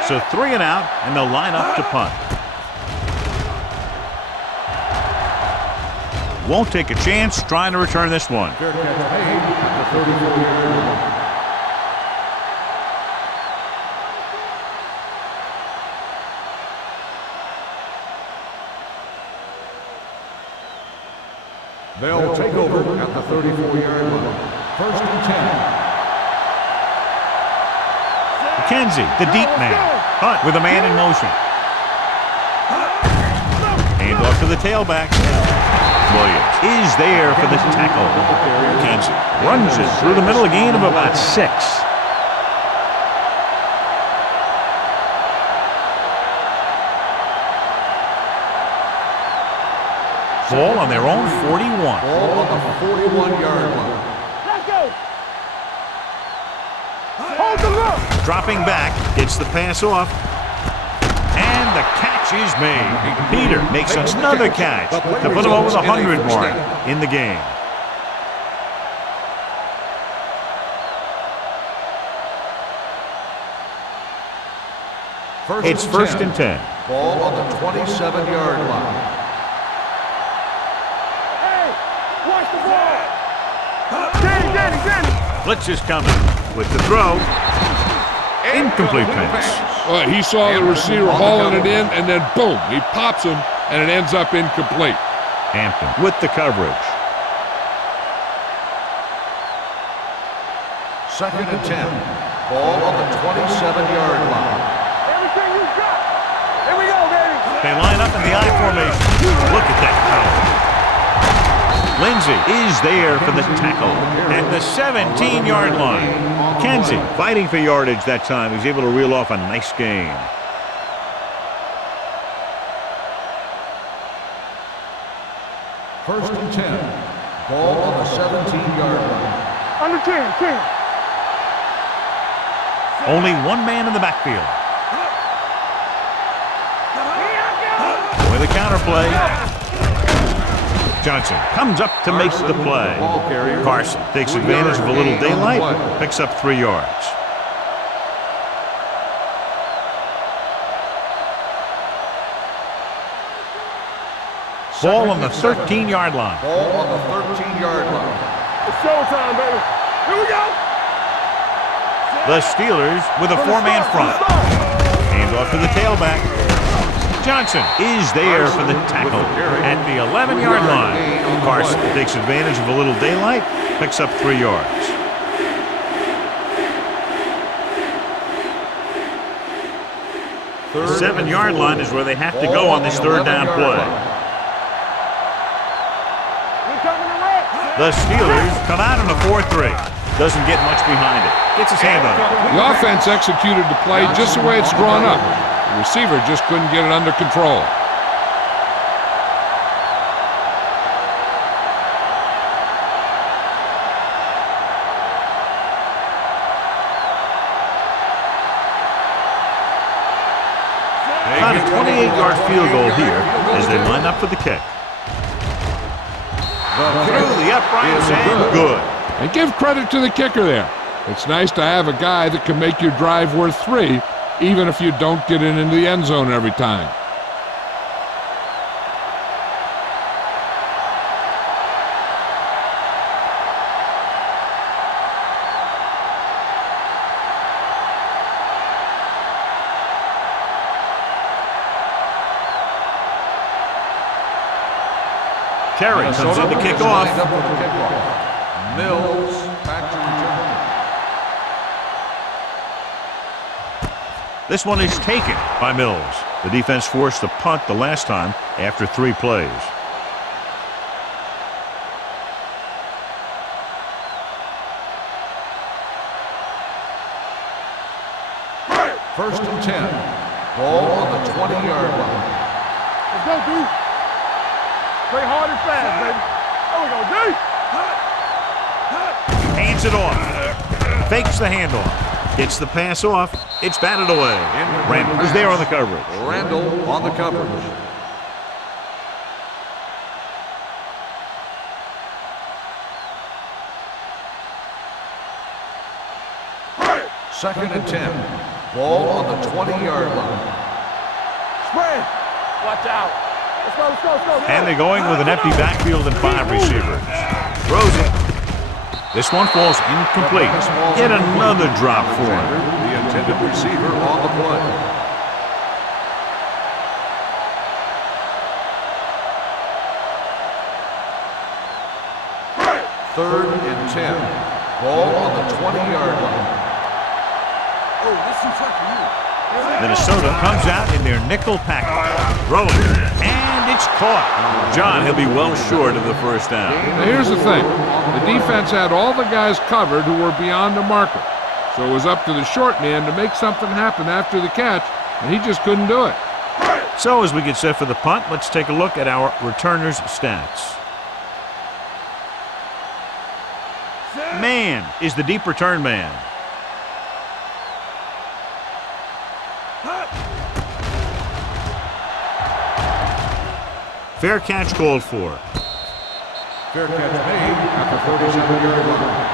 So 3 and out, and they'll line up to punt. Won't take a chance trying to return this one. Fair catch made at the 34-yard line. They'll take over at the 34-yard line. First and 10. McKenzie, the deep man. Hunt with a man in motion. Hand off to the tailback. Williams is there for the tackle. McKenzie runs it through the middle, a gain of about 6. Ball on their own 41. Ball on the 41-yard line. Let's go. Hold the look. Dropping back, gets the pass off, and the catch is made. Peter makes another catch to put him over the 100 mark in the game. It's first and 10. Ball on the 27-yard line. Hey, watch the ball. Danny. Blitz is coming with the throw. Incomplete pass. He saw the receiver hauling it in, and then boom, he pops him, and it ends up incomplete. Hampton with the coverage. Second and 10. Ball on the 27-yard line. Everything you got. Here we go, baby. They line up in the I formation. Look at that power. Lindsey is there for the tackle at the 17-yard line. Kenzie fighting for yardage that time. He's able to reel off a nice gain. First and 10. Ball on the 17-yard line. Under 10. Only one man in the backfield. With a counter play. Johnson comes up to make the play. Carson takes advantage of a little daylight, picks up 3 yards. Ball on the 13-yard line. Ball on the 13-yard line. It's showtime, baby. Here we go. The Steelers with a 4-man front. Hand off to the tailback. Johnson is there for the tackle at the 11-yard line. Carson takes advantage of a little daylight, picks up 3 yards. The 7-yard line is where they have to go on this third down play. The Steelers come out in a 4-3. Doesn't get much behind it. Gets his hand on it. The offense executed the play just the way it's drawn up. The receiver just couldn't get it under control. About a 28-yard field goal here as they line up for the kick. Through the uprights and good. And give credit to the kicker there. It's nice to have a guy that can make your drive worth 3, even if you don't get it into the end zone every time. Terry comes in to kick off. Mills back to return. This one is taken by Mills. The defense forced the punt the last time after 3 plays. First and 10. Ball on the 20-yard line. Let's go, D. Play hard and fast, baby. There we go, D. Hands it off. Fakes the handoff. Gets the pass off. It's batted away. Randall is there on the coverage. Randall on the coverage. Second and 10. Ball on the 20-yard line. Spread. Watch out. Let's go, let's go, let's go. And they're going with an empty backfield and 5 receivers. Throws it. This one falls incomplete. Yet another drop for him. The intended receiver on the play. Third and 10. Ball on the 20-yard line. Oh, this is tough for you. Minnesota comes out in their nickel package. Throwing. And it's caught. John, he'll be well short of the first down. Now here's the thing. The defense had all the guys covered who were beyond the marker. So it was up to the short man to make something happen after the catch, and he just couldn't do it. So as we get set for the punt, let's take a look at our returners' stats. Man is the deep return man. Fair catch called for. Fair catch made at the 37-yard line.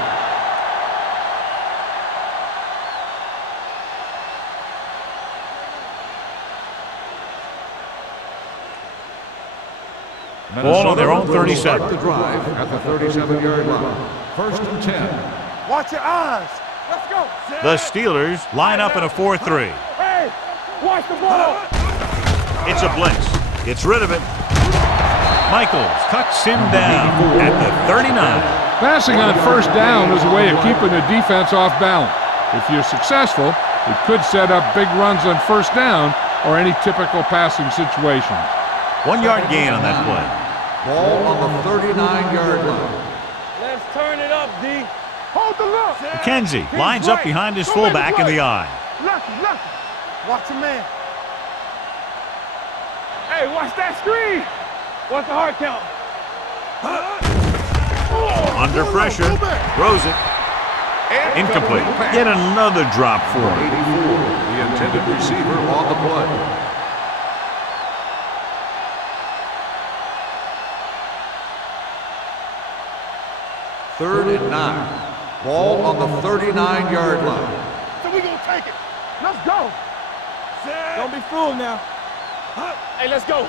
Ball on their own will 37. start the drive at the 37-yard line. First and 10. Watch your eyes. Let's go. The Steelers line up in a 4-3. Hey, watch the ball. It's a blitz. Gets rid of it. Michaels cuts him down at the 39. Passing on first down is a way of keeping the defense off balance. If you're successful, it could set up big runs on first down or any typical passing situations. 1 yard gain on that play. Ball on the 39-yard line. Let's turn it up, D. Hold the look. McKenzie lines up behind his fullback in the eye. Lucky. Watch your man. Hey, watch that screen. What's the hard count? Under pressure. Throws it. Incomplete. Yet another drop for him. 84, the intended receiver on the play. Third and 9. Ball on the 39-yard line. So we gonna take it. Let's go. Don't be fooled now. Hey, let's go.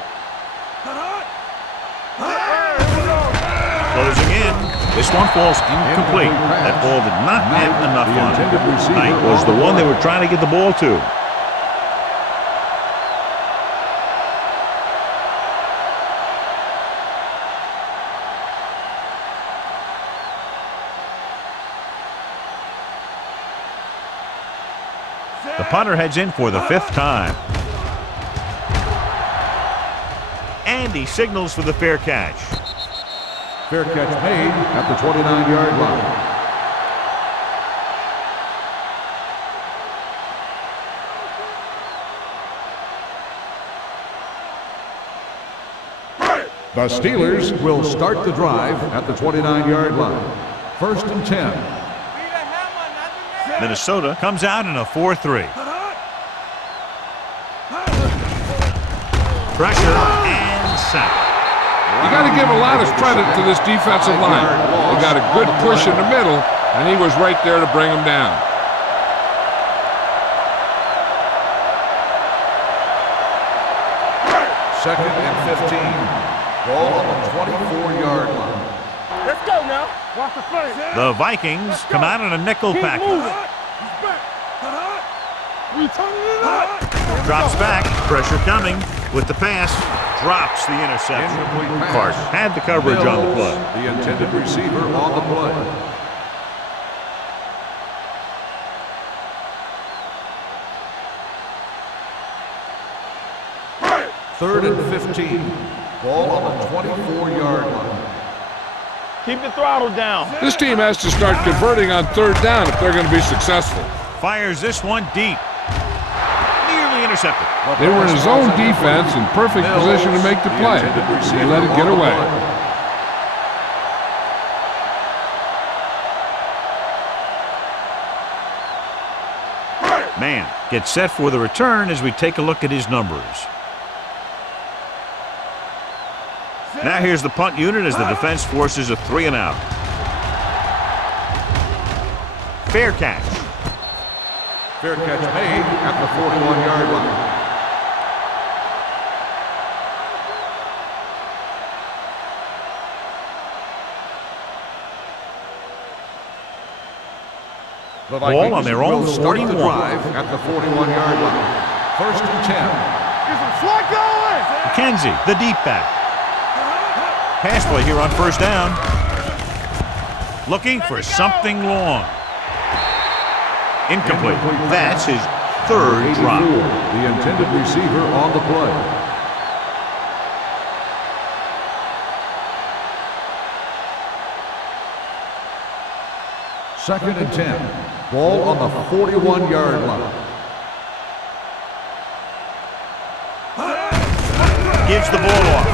Closing in. This one falls incomplete. That ball did not have enough on it. Knight was the one they were trying to get the ball to. The punter heads in for the 5th time. And he signals for the fair catch. Fair catch made at the 29-yard line. The Steelers will start the drive at the 29-yard line. First and 10. Minnesota comes out in a 4-3. Pressure and sack. You got to give a lot of credit to this defensive line. They got a good push in the middle, and he was right there to bring him down. Second and 15. Ball on the 24-yard line. Let's go now. Watch the play. The Vikings come out in a nickel Keep package. moving. We turning it up. Drops back. Pressure coming with the pass. Drops the interception. Incomplete pass. Clark had the coverage on the Mills, play. the intended receiver on the play. Third and 15. Ball on the 24-yard line. Keep the throttle down. This team has to start converting on third down if they're going to be successful. Fires this one deep. Nearly intercepted. They were in his own defense in perfect position to make the play. They let it get away. Man gets set for the return as we take a look at his numbers. Now here's the punt unit as the defense forces a 3-and-out. Fair catch. Fair catch made at the 41-yard line. The Ball on their own will start 41. the drive at the 41-yard line. First and 10. Get some swat going. McKenzie, the deep back. Pass play here on first down. Looking for something long. Incomplete. That's his third drop. The intended receiver on the play. Second and 10. Ball on the 41-yard line. Gives the ball off.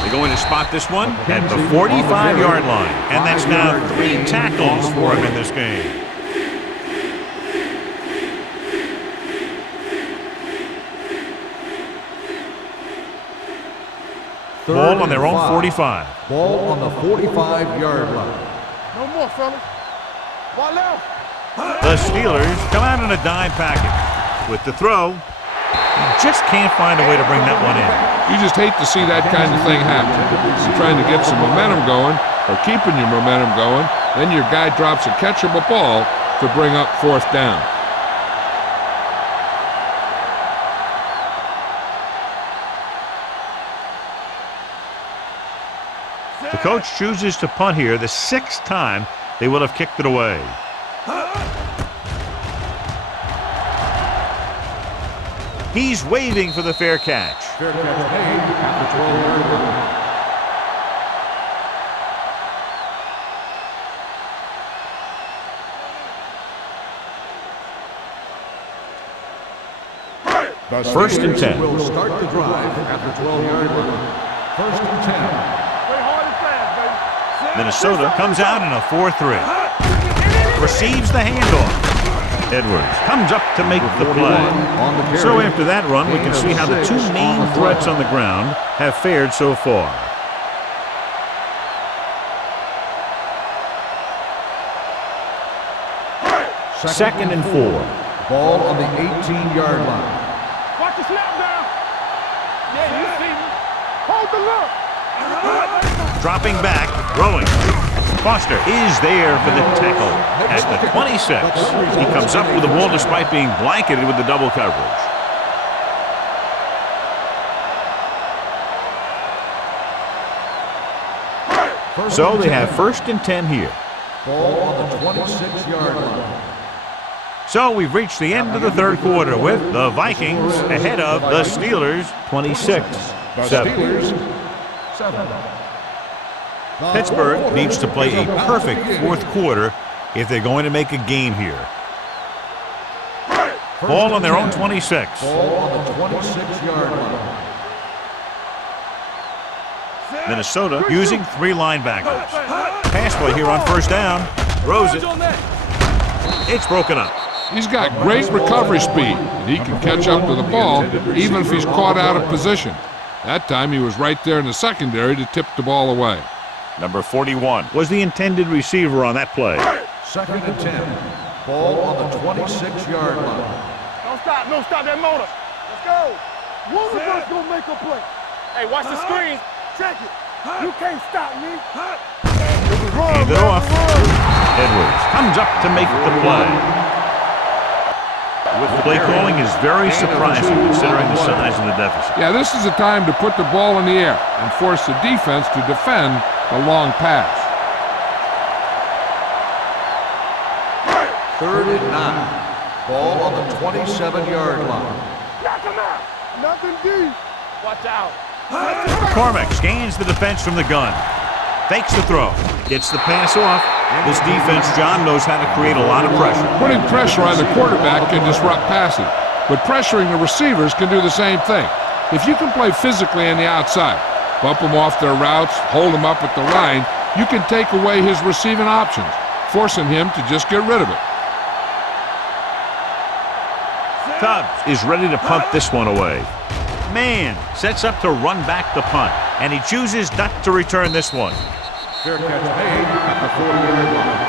They're going to spot this one at the 45-yard line. And that's now 3 tackles for him in this game. Ball on their own 45. Ball on the 45-yard line. No more, fellas. One left. The Steelers come out in a dime package. With the throw, you just can't find a way to bring that one in. You just hate to see that kind of thing happen. You're trying to get some momentum going or keeping your momentum going, then your guy drops a catchable ball to bring up fourth down. The coach chooses to punt here the 6th time they will have kicked it away. He's waving for the fair catch. Fair catch made at the 12-yard line. First and 10. Will start the drive at the 12-yard line. First and 10. Play hard and fast, baby. Minnesota comes out in a 4-3. Receives the handoff. Edwards comes up to make the play. So after that run, we can see how the 2 main threats on the ground have fared so far. Second and 4. Ball on the 18-yard line. Watch the snap down. Yeah, you see me. Hold the look. Dropping back, throwing. Foster is there for the tackle at the 26. He comes up with the ball despite being blanketed with the double coverage. So they have first and 10 here. Ball on the 26-yard line. So we've reached the end of the third quarter with the Vikings ahead of the Steelers 26-7. Pittsburgh needs to play a perfect fourth quarter if they're going to make a game here. Ball on their own 26. Ball on the 26-yard line. Minnesota using 3 linebackers. Pass play here on first down. Throws it. It's broken up. He's got great recovery speed, and he can catch up to the ball even if he's caught out of position. That time he was right there in the secondary to tip the ball away. Number 41 was the intended receiver on that play. Second and 10. Ball on the 26-yard line. Don't stop that motor. Let's go. One of us gonna make a play. Hey, watch the screen. Check it. You can't stop me. Hand it off. Edwards comes up to make the play. The play calling is very surprising considering the size of the deficit. Yeah, this is the time to put the ball in the air and force the defense to defend the long pass. Third and 9. Ball on the 27-yard line. Knock him out. Nothing deep. Watch out. McCormick scans the defense from the gun. Fakes the throw. Gets the pass off. This defense, John, knows how to create a lot of pressure. Putting pressure on the quarterback can disrupt passing, but pressuring the receivers can do the same thing. If you can play physically on the outside, bump them off their routes, hold them up at the line, you can take away his receiving options, forcing him to just get rid of it. Tubbs is ready to punt this one away. Man sets up to run back the punt, and he chooses not to return this one. Fair catch made at the 40-yard line.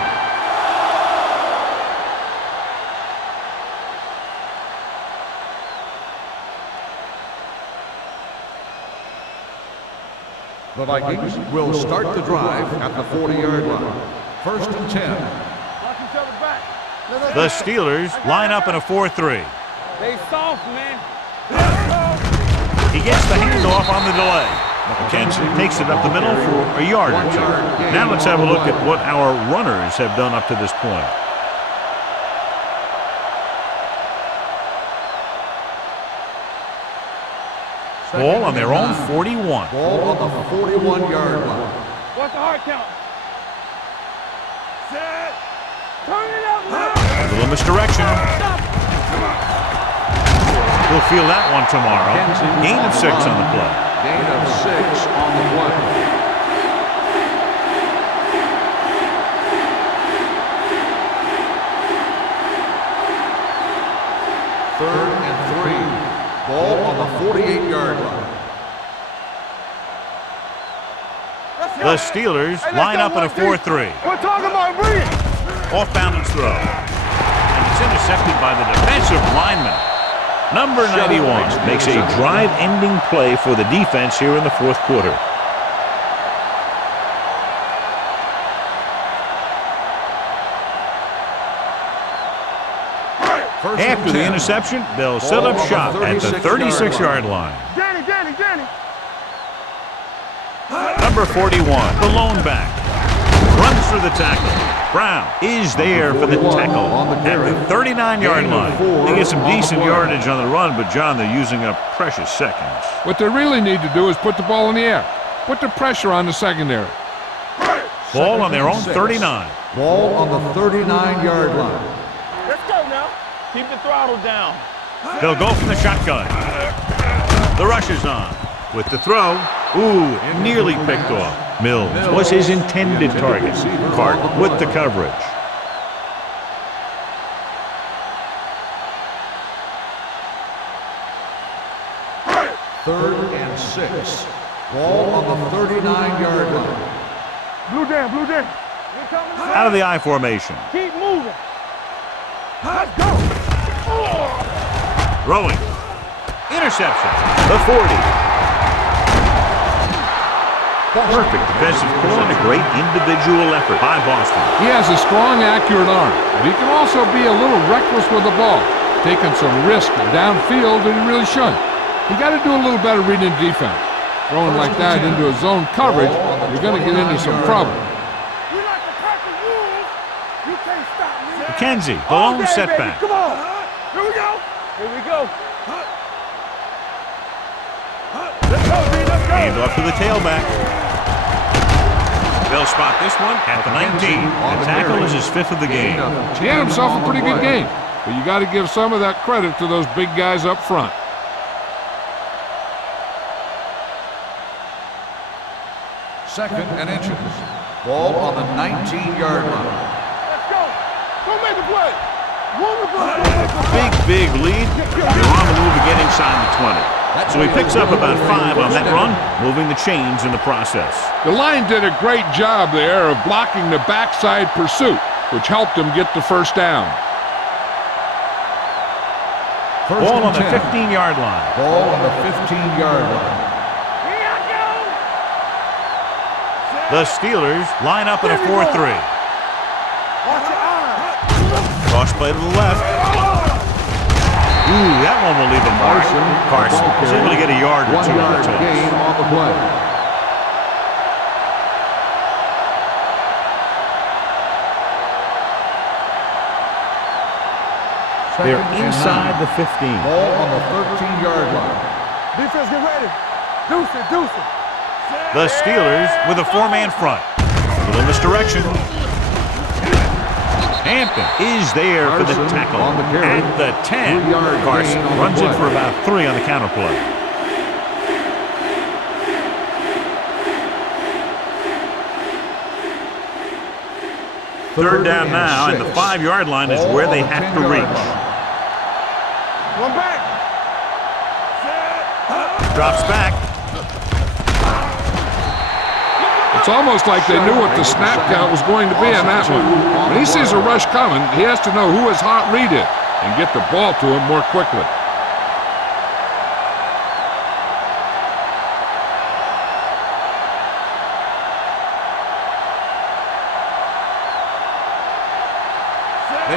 The Vikings will start the drive at the 40-yard line. 1st and 10. Watch each other back. The Steelers line up in a 4-3. They soft, man. He gets the handoff on the delay. McKenzie takes it up the middle for a yard or two. Now let's have a look at what our runners have done up to this point. Ball on their own 41. Ball on the 41-yard line. What's the hard count? Set. Turn it up now. A little misdirection. We'll feel that one tomorrow. Gain of 6 on the play. Gain of 6 on the play. Third and 3. Ball on the 48-yard line. The Steelers line up in a 4-3. We're talking about breathing. Off balance throw. And it's intercepted by the defensive lineman. Number 91 makes a drive-ending play for the defense here in the 4th quarter. After the interception, they'll set up shop at the 36-yard line. Danny. Number 41, the lone back, runs through the tackle. Brown is there for the tackle at the 39-yard line. They get some decent yardage on the run, but, John, they're using up precious seconds. What they really need to do is put the ball in the air. Put the pressure on the secondary. Ball on their own 39. Ball on the 39-yard line. Let's go now. Keep the throttle down. They'll go from the shotgun. The rush is on. With the throw, nearly picked off. Mills was his intended target. Cart with the coverage. Third and 6. Ball on the 39-yard line. Blue Dan. Out of the I formation. Keep moving. Let's go. Throwing. Interception. The 40. Perfect defensive call and a great individual effort by Boston. He has a strong, accurate arm, but he can also be a little reckless with the ball, taking some risk downfield that he really shouldn't. You got to do a little better reading defense. Throwing like that into a zone coverage, you're going to get into some trouble. We like to crack the rules. You can't stop me. McKenzie, the lone setback. Come on. Here we go. Here we go. Let's go, D. Let's go. Hand off to the tailback. They'll spot this one at the 19. The tackle is his 5th of the game. He had himself a pretty good game, but you got to give some of that credit to those big guys up front. Second and inches. Ball on the 19-yard line. Let's go. Go make the play. Big lead. They're on the move to get inside the 20. So he picks up about 5 on that run, moving the chains in the process. The line did a great job there of blocking the backside pursuit, which helped him get the first down. Ball on the 15-yard line. Ball on the 15-yard line. Here I go. The Steelers line up in a 4-3. Watch your eyes. Cross play to the left. That one will leave a mark. Carson is able to get a yard or 2 on the toss. Gain on the play. They're inside the 15. Ball on the 13-yard line. Defense, get ready. Deuce it, deuce it. The Steelers with a four-man front. A little misdirection. Hampton is there for the tackle at the 10. Carson runs it for about 3 on the counter play. Third down now, and the 5-yard line is where they have to reach. One back. Drops back. It's almost like they knew what the snap count was going to be on that one. When he sees a rush coming, he has to know who his hot read is and get the ball to him more quickly.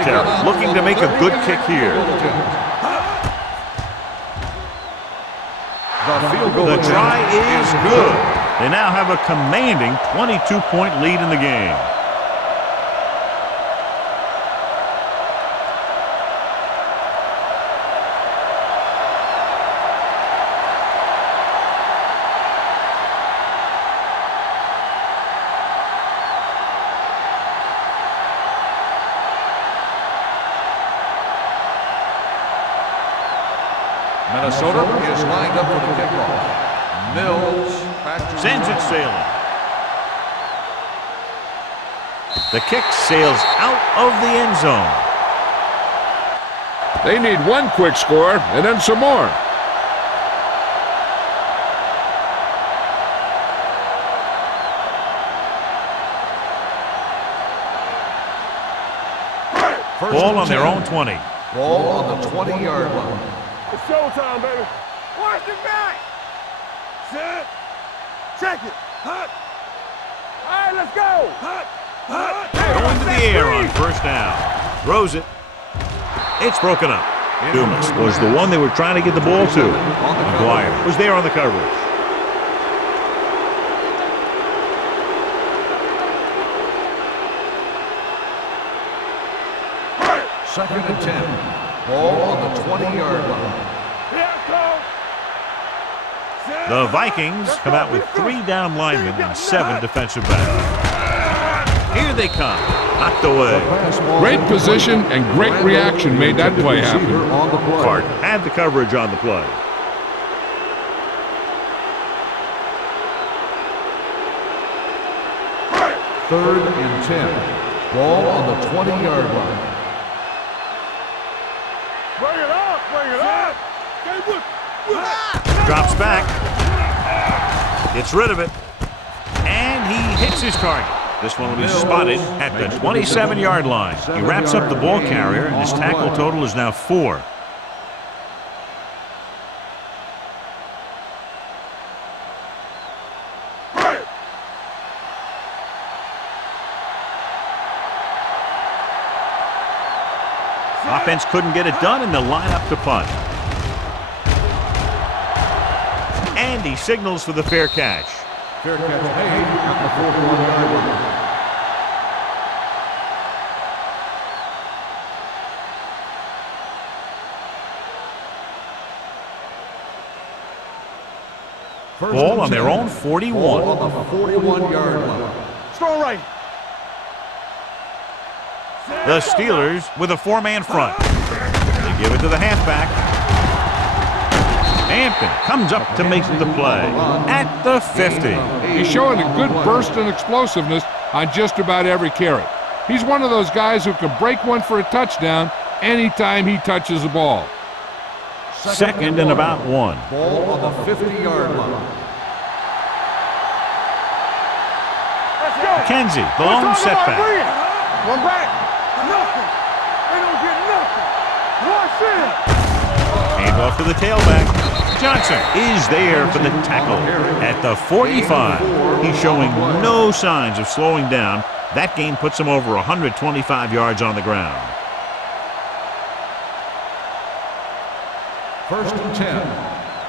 Terry looking to make a good kick here. The try is good. They now have a commanding 22-point lead in the game. Minnesota is lined up for the kickoff. Mills Sends it sailing. The kick sails out of the end zone. They need one quick score and then some more. Ball on their own 20. Ball on the 20-yard line. It's showtime, baby. Watch the back. Set. Check it. Hut. All right, let's go. Hut. Hut. Going to the air on first down. Throws it. It's broken up. Dumas was the one they were trying to get the ball to. McGuire was there on the coverage. Second and 10. Ball on the 20-yard line. The Vikings come out with 3 down linemen and 7 defensive backs. Here they come. Knocked away. Great position and great reaction made that play happen. Clark had the coverage on the play. Third and 10. Ball on the 20-yard line. Bring it up. Bring it up. Drops back. Gets rid of it. And he hits his target. This one will be spotted at the 27-yard line. He wraps up the ball carrier, and his tackle total is now 4. Offense couldn't get it done, and they'll line up to punt. And he signals for the fair catch. Fair catch made at the 41-yard line. Ball on their own 41. Ball on the 41-yard line. Strong right. The Steelers with a 4-man front. They give it to the halfback. Hampton comes up to make the play at the 50. He's showing a good burst and explosiveness on just about every carry. He's one of those guys who can break one for a touchdown anytime he touches the ball. Second and about 1. Ball on the 50-yard line. Let's go. McKenzie, the lone setback. One back. Nothing. They don't get nothing. Rush in. Hand off to the tailback. Johnson is there for the tackle at the 45. He's showing no signs of slowing down. That gain puts him over 125 yards on the ground. First and 10.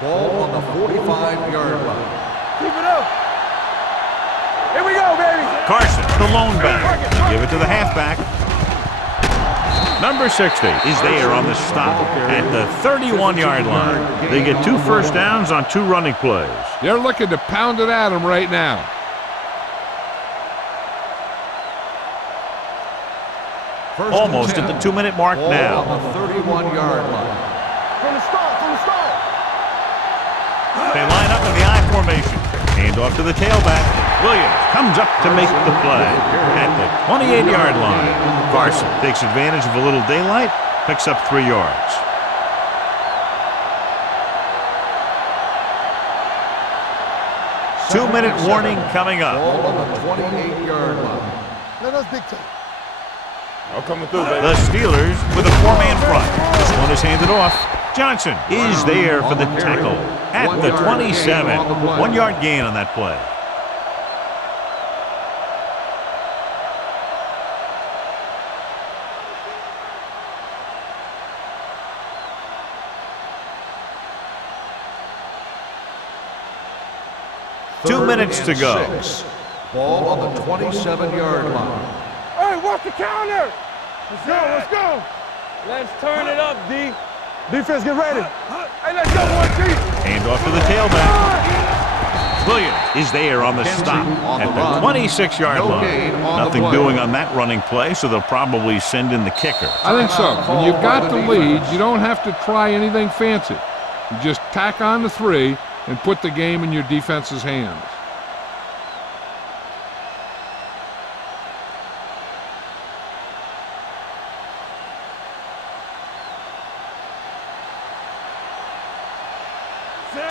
Ball on the 45-yard line. Keep it up. Here we go, baby. Carson, the lone back. Give it to the halfback. Number 60 is there on the stop at the 31-yard line. They get 2 first downs on 2 running plays. They're looking to pound it at him right now. Almost at the 2-minute mark now. On the 31-yard line. From the start. They line up in the I formation. Hand off to the tailback. Williams comes up to make the play at the 28-yard line. Carson takes advantage of a little daylight, picks up 3 yards. Two-minute warning coming up. Ball on the 28-yard line. Let us dictate. I'm coming through, baby. The Steelers with a 4-man front. This one is handed off. Johnson is there for the tackle at the 27. 1-yard gain on that play. Two minutes to go. 6. Ball on the 27-yard line. Hey, watch the counter. Let's go. Let's turn it up, D. Defense, get ready. Hey, let's go, 1-2. Hand off to the tailback. Williams is there on the stop at the 26-yard line. Nothing doing on that running play, so they'll probably send in the kicker. I think so. When you've got the lead, you don't have to try anything fancy. You just tack on the 3 and put the game in your defense's hands.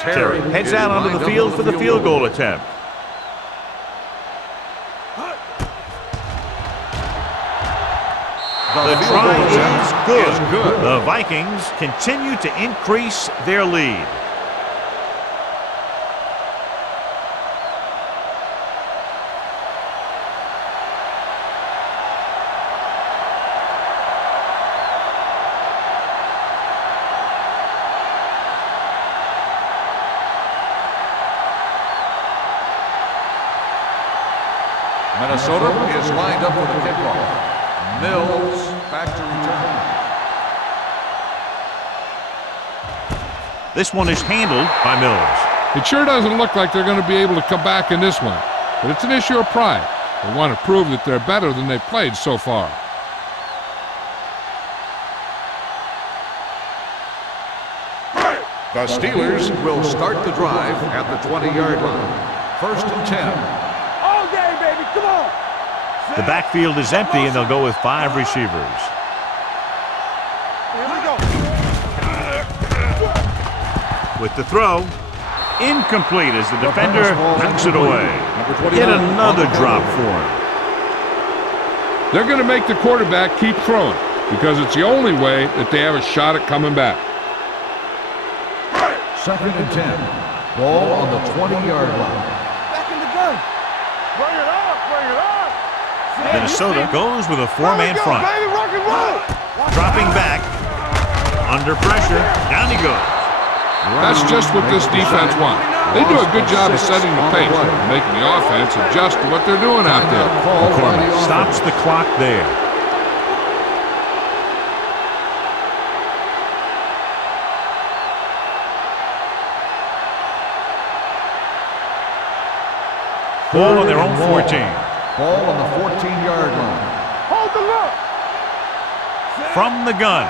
Terry heads out onto the field for the field goal attempt. The try is good. The Vikings continue to increase their lead. Minnesota is lined up for the kickoff. Mills back to return. This one is handled by Mills. It sure doesn't look like they're going to be able to come back in this one, but it's an issue of pride. They want to prove that they're better than they've played so far. The Steelers will start the drive at the 20-yard line. 1st and 10. All day, baby. Come on. The backfield is empty, and they'll go with 5 receivers. Here we go. With the throw, incomplete as the defender knocks it away. Yet another drop for him. They're going to make the quarterback keep throwing because it's the only way that they have a shot at coming back. 2nd and 10. Ball on the 20-yard line. Back in the gun. Bring it up. Minnesota goes with a 4-man front. Baby, rock and roll. Dropping back. Under pressure. Down he goes. That's just what this defense wants. They do a good job of setting the pace, making the offense adjust to what they're doing out there. McCormick stops the clock there. Ball on their own 14. Ball on the 14-yard line. Hold the look. From the gun.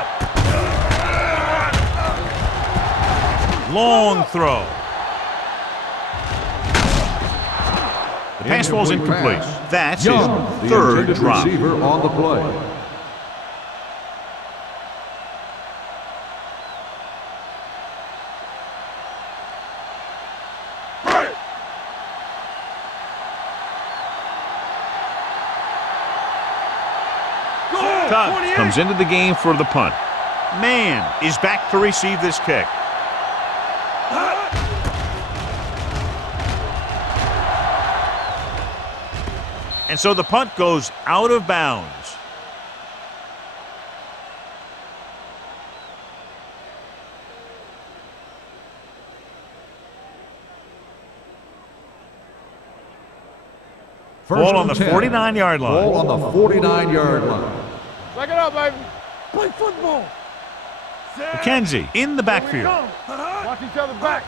Long throw. The pass falls incomplete. That's his Young, the 3rd intended drop. receiver on the play. Tubbs comes into the game for the punt. Mann is back to receive this kick. And so the punt goes out of bounds. Ball on the 49-yard line. Ball on the 49-yard line. Back it up, baby. play football. McKenzie in the backfield. Watch each other back.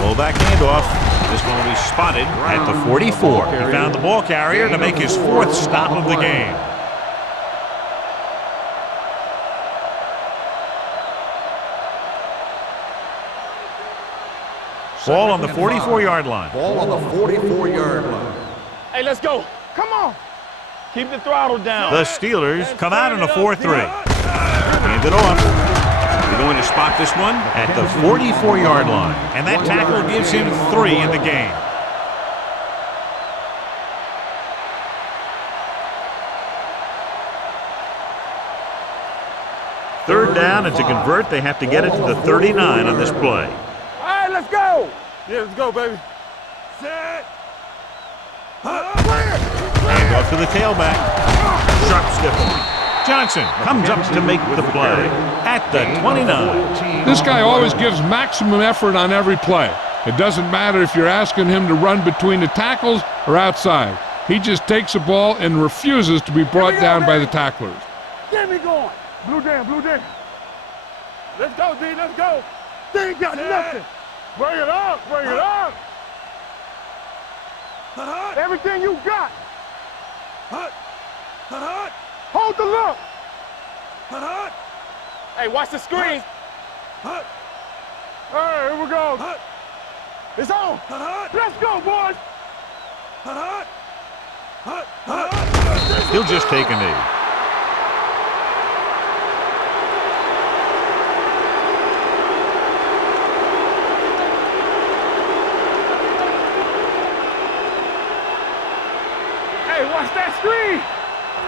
Fullback handoff. This one will be spotted at the 44. He found the ball carrier to make his 4th stop of the game. Ball on the 44-yard line. Ball on the 44-yard line. Hey, let's go. Come on. Keep the throttle down. The Steelers come out in a 4-3. Hand it off. They're going to spot this one at the 44-yard line. And that tackle gives him 3 in the game. Third down, and to convert, they have to get it to the 39 on this play. All right, let's go. Yeah, let's go, baby. Set. Hand off to the tailback. Sharp stiff. Johnson comes up to make the play at the 29. This guy always gives maximum effort on every play. It doesn't matter if you're asking him to run between the tackles or outside. He just takes the ball and refuses to be brought down by the tacklers. Get me going. Blue down, blue down. Let's go, D, let's go. They ain't got nothing. Bring it up, bring it up. Everything you got. Hold the look. Hey, watch the screen. All right, here we go. It's on. Let's go, boys. He'll just take a knee. Hey, watch that screen.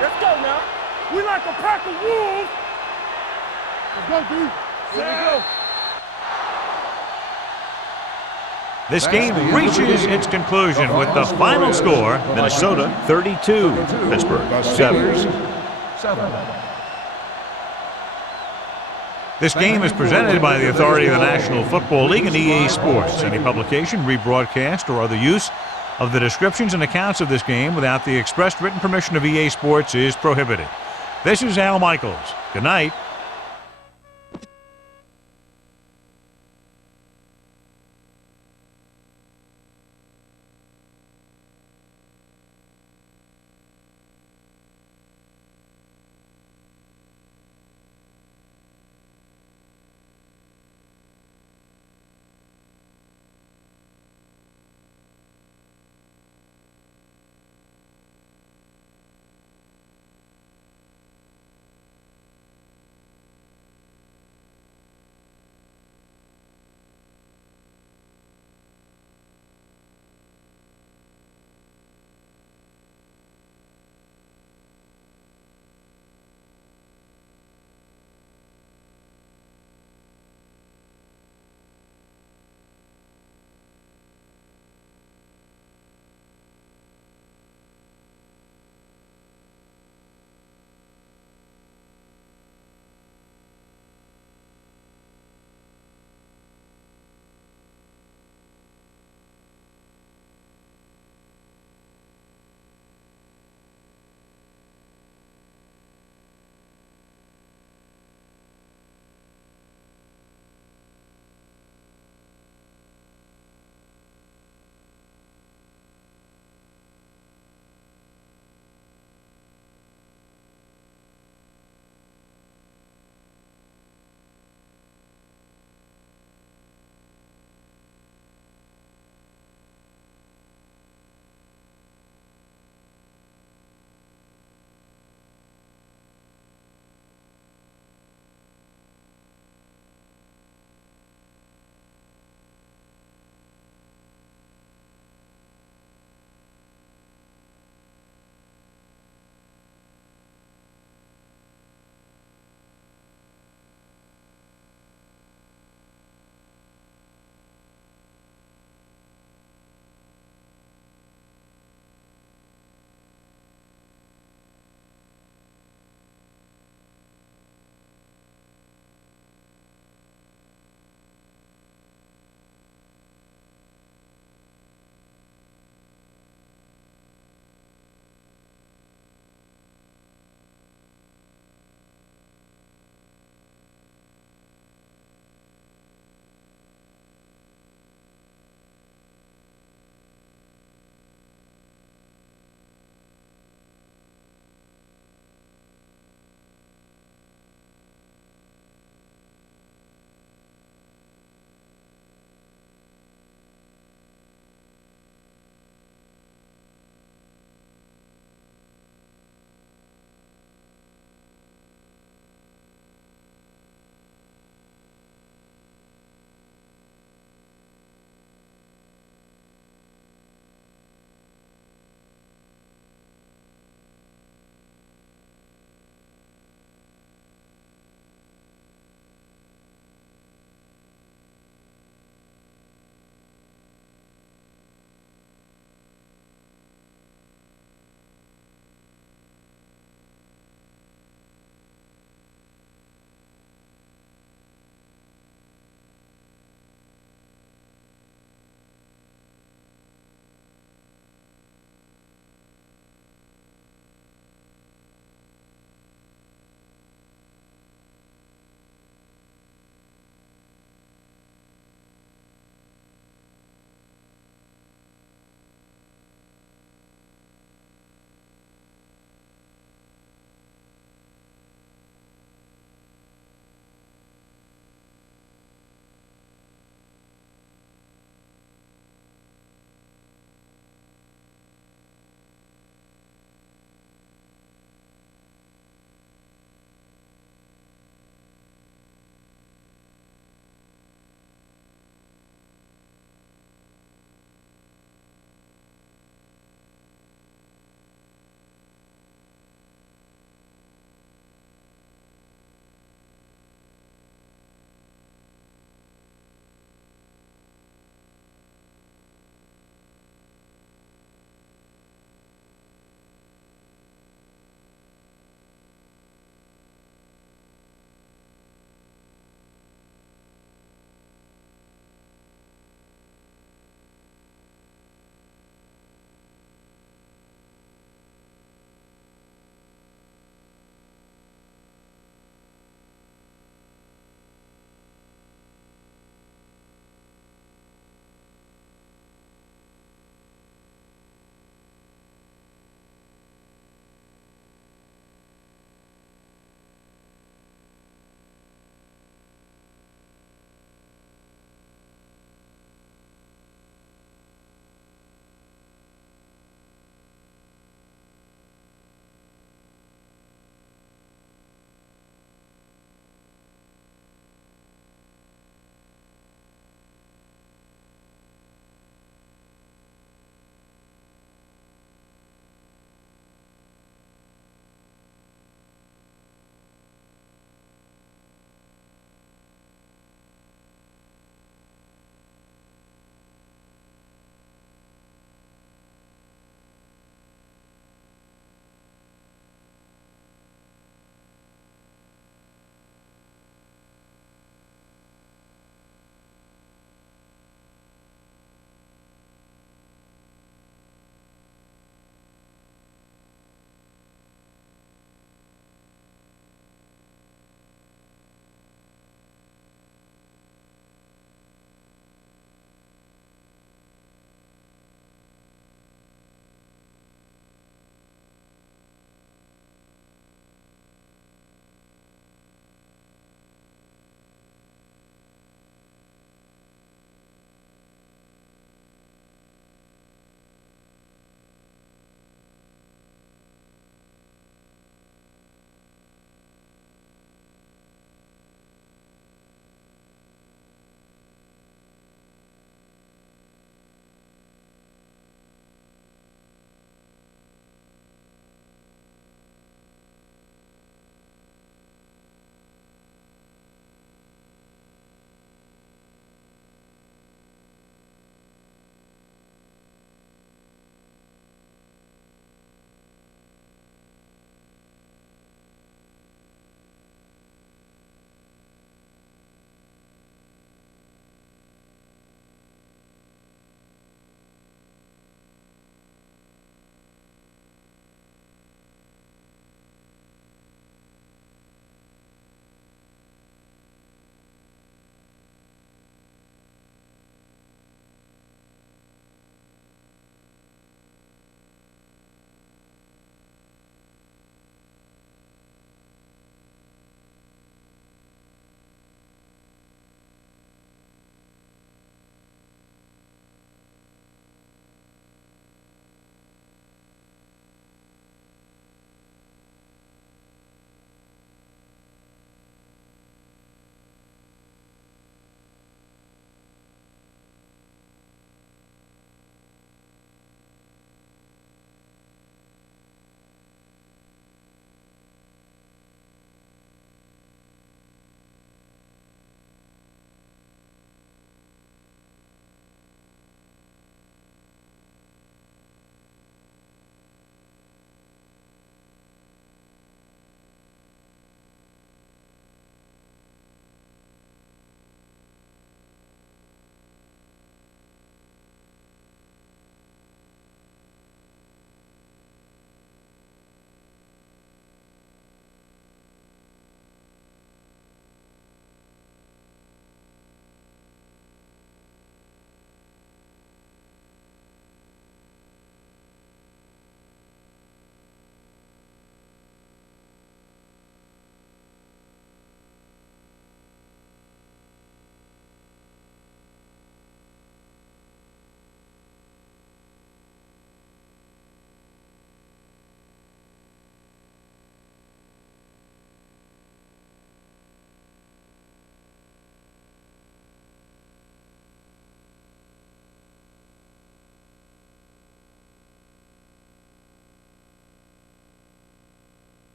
Let's go now. We like a pack of wolves. Let's go, D. Here we go. This game reaches its conclusion with the final score, Minnesota 32, Pittsburgh 7. This game is presented by the authority of the National Football League and EA Sports. Any publication, rebroadcast, or other use of the descriptions and accounts of this game without the expressed written permission of EA Sports is prohibited. This is Al Michaels. Good night.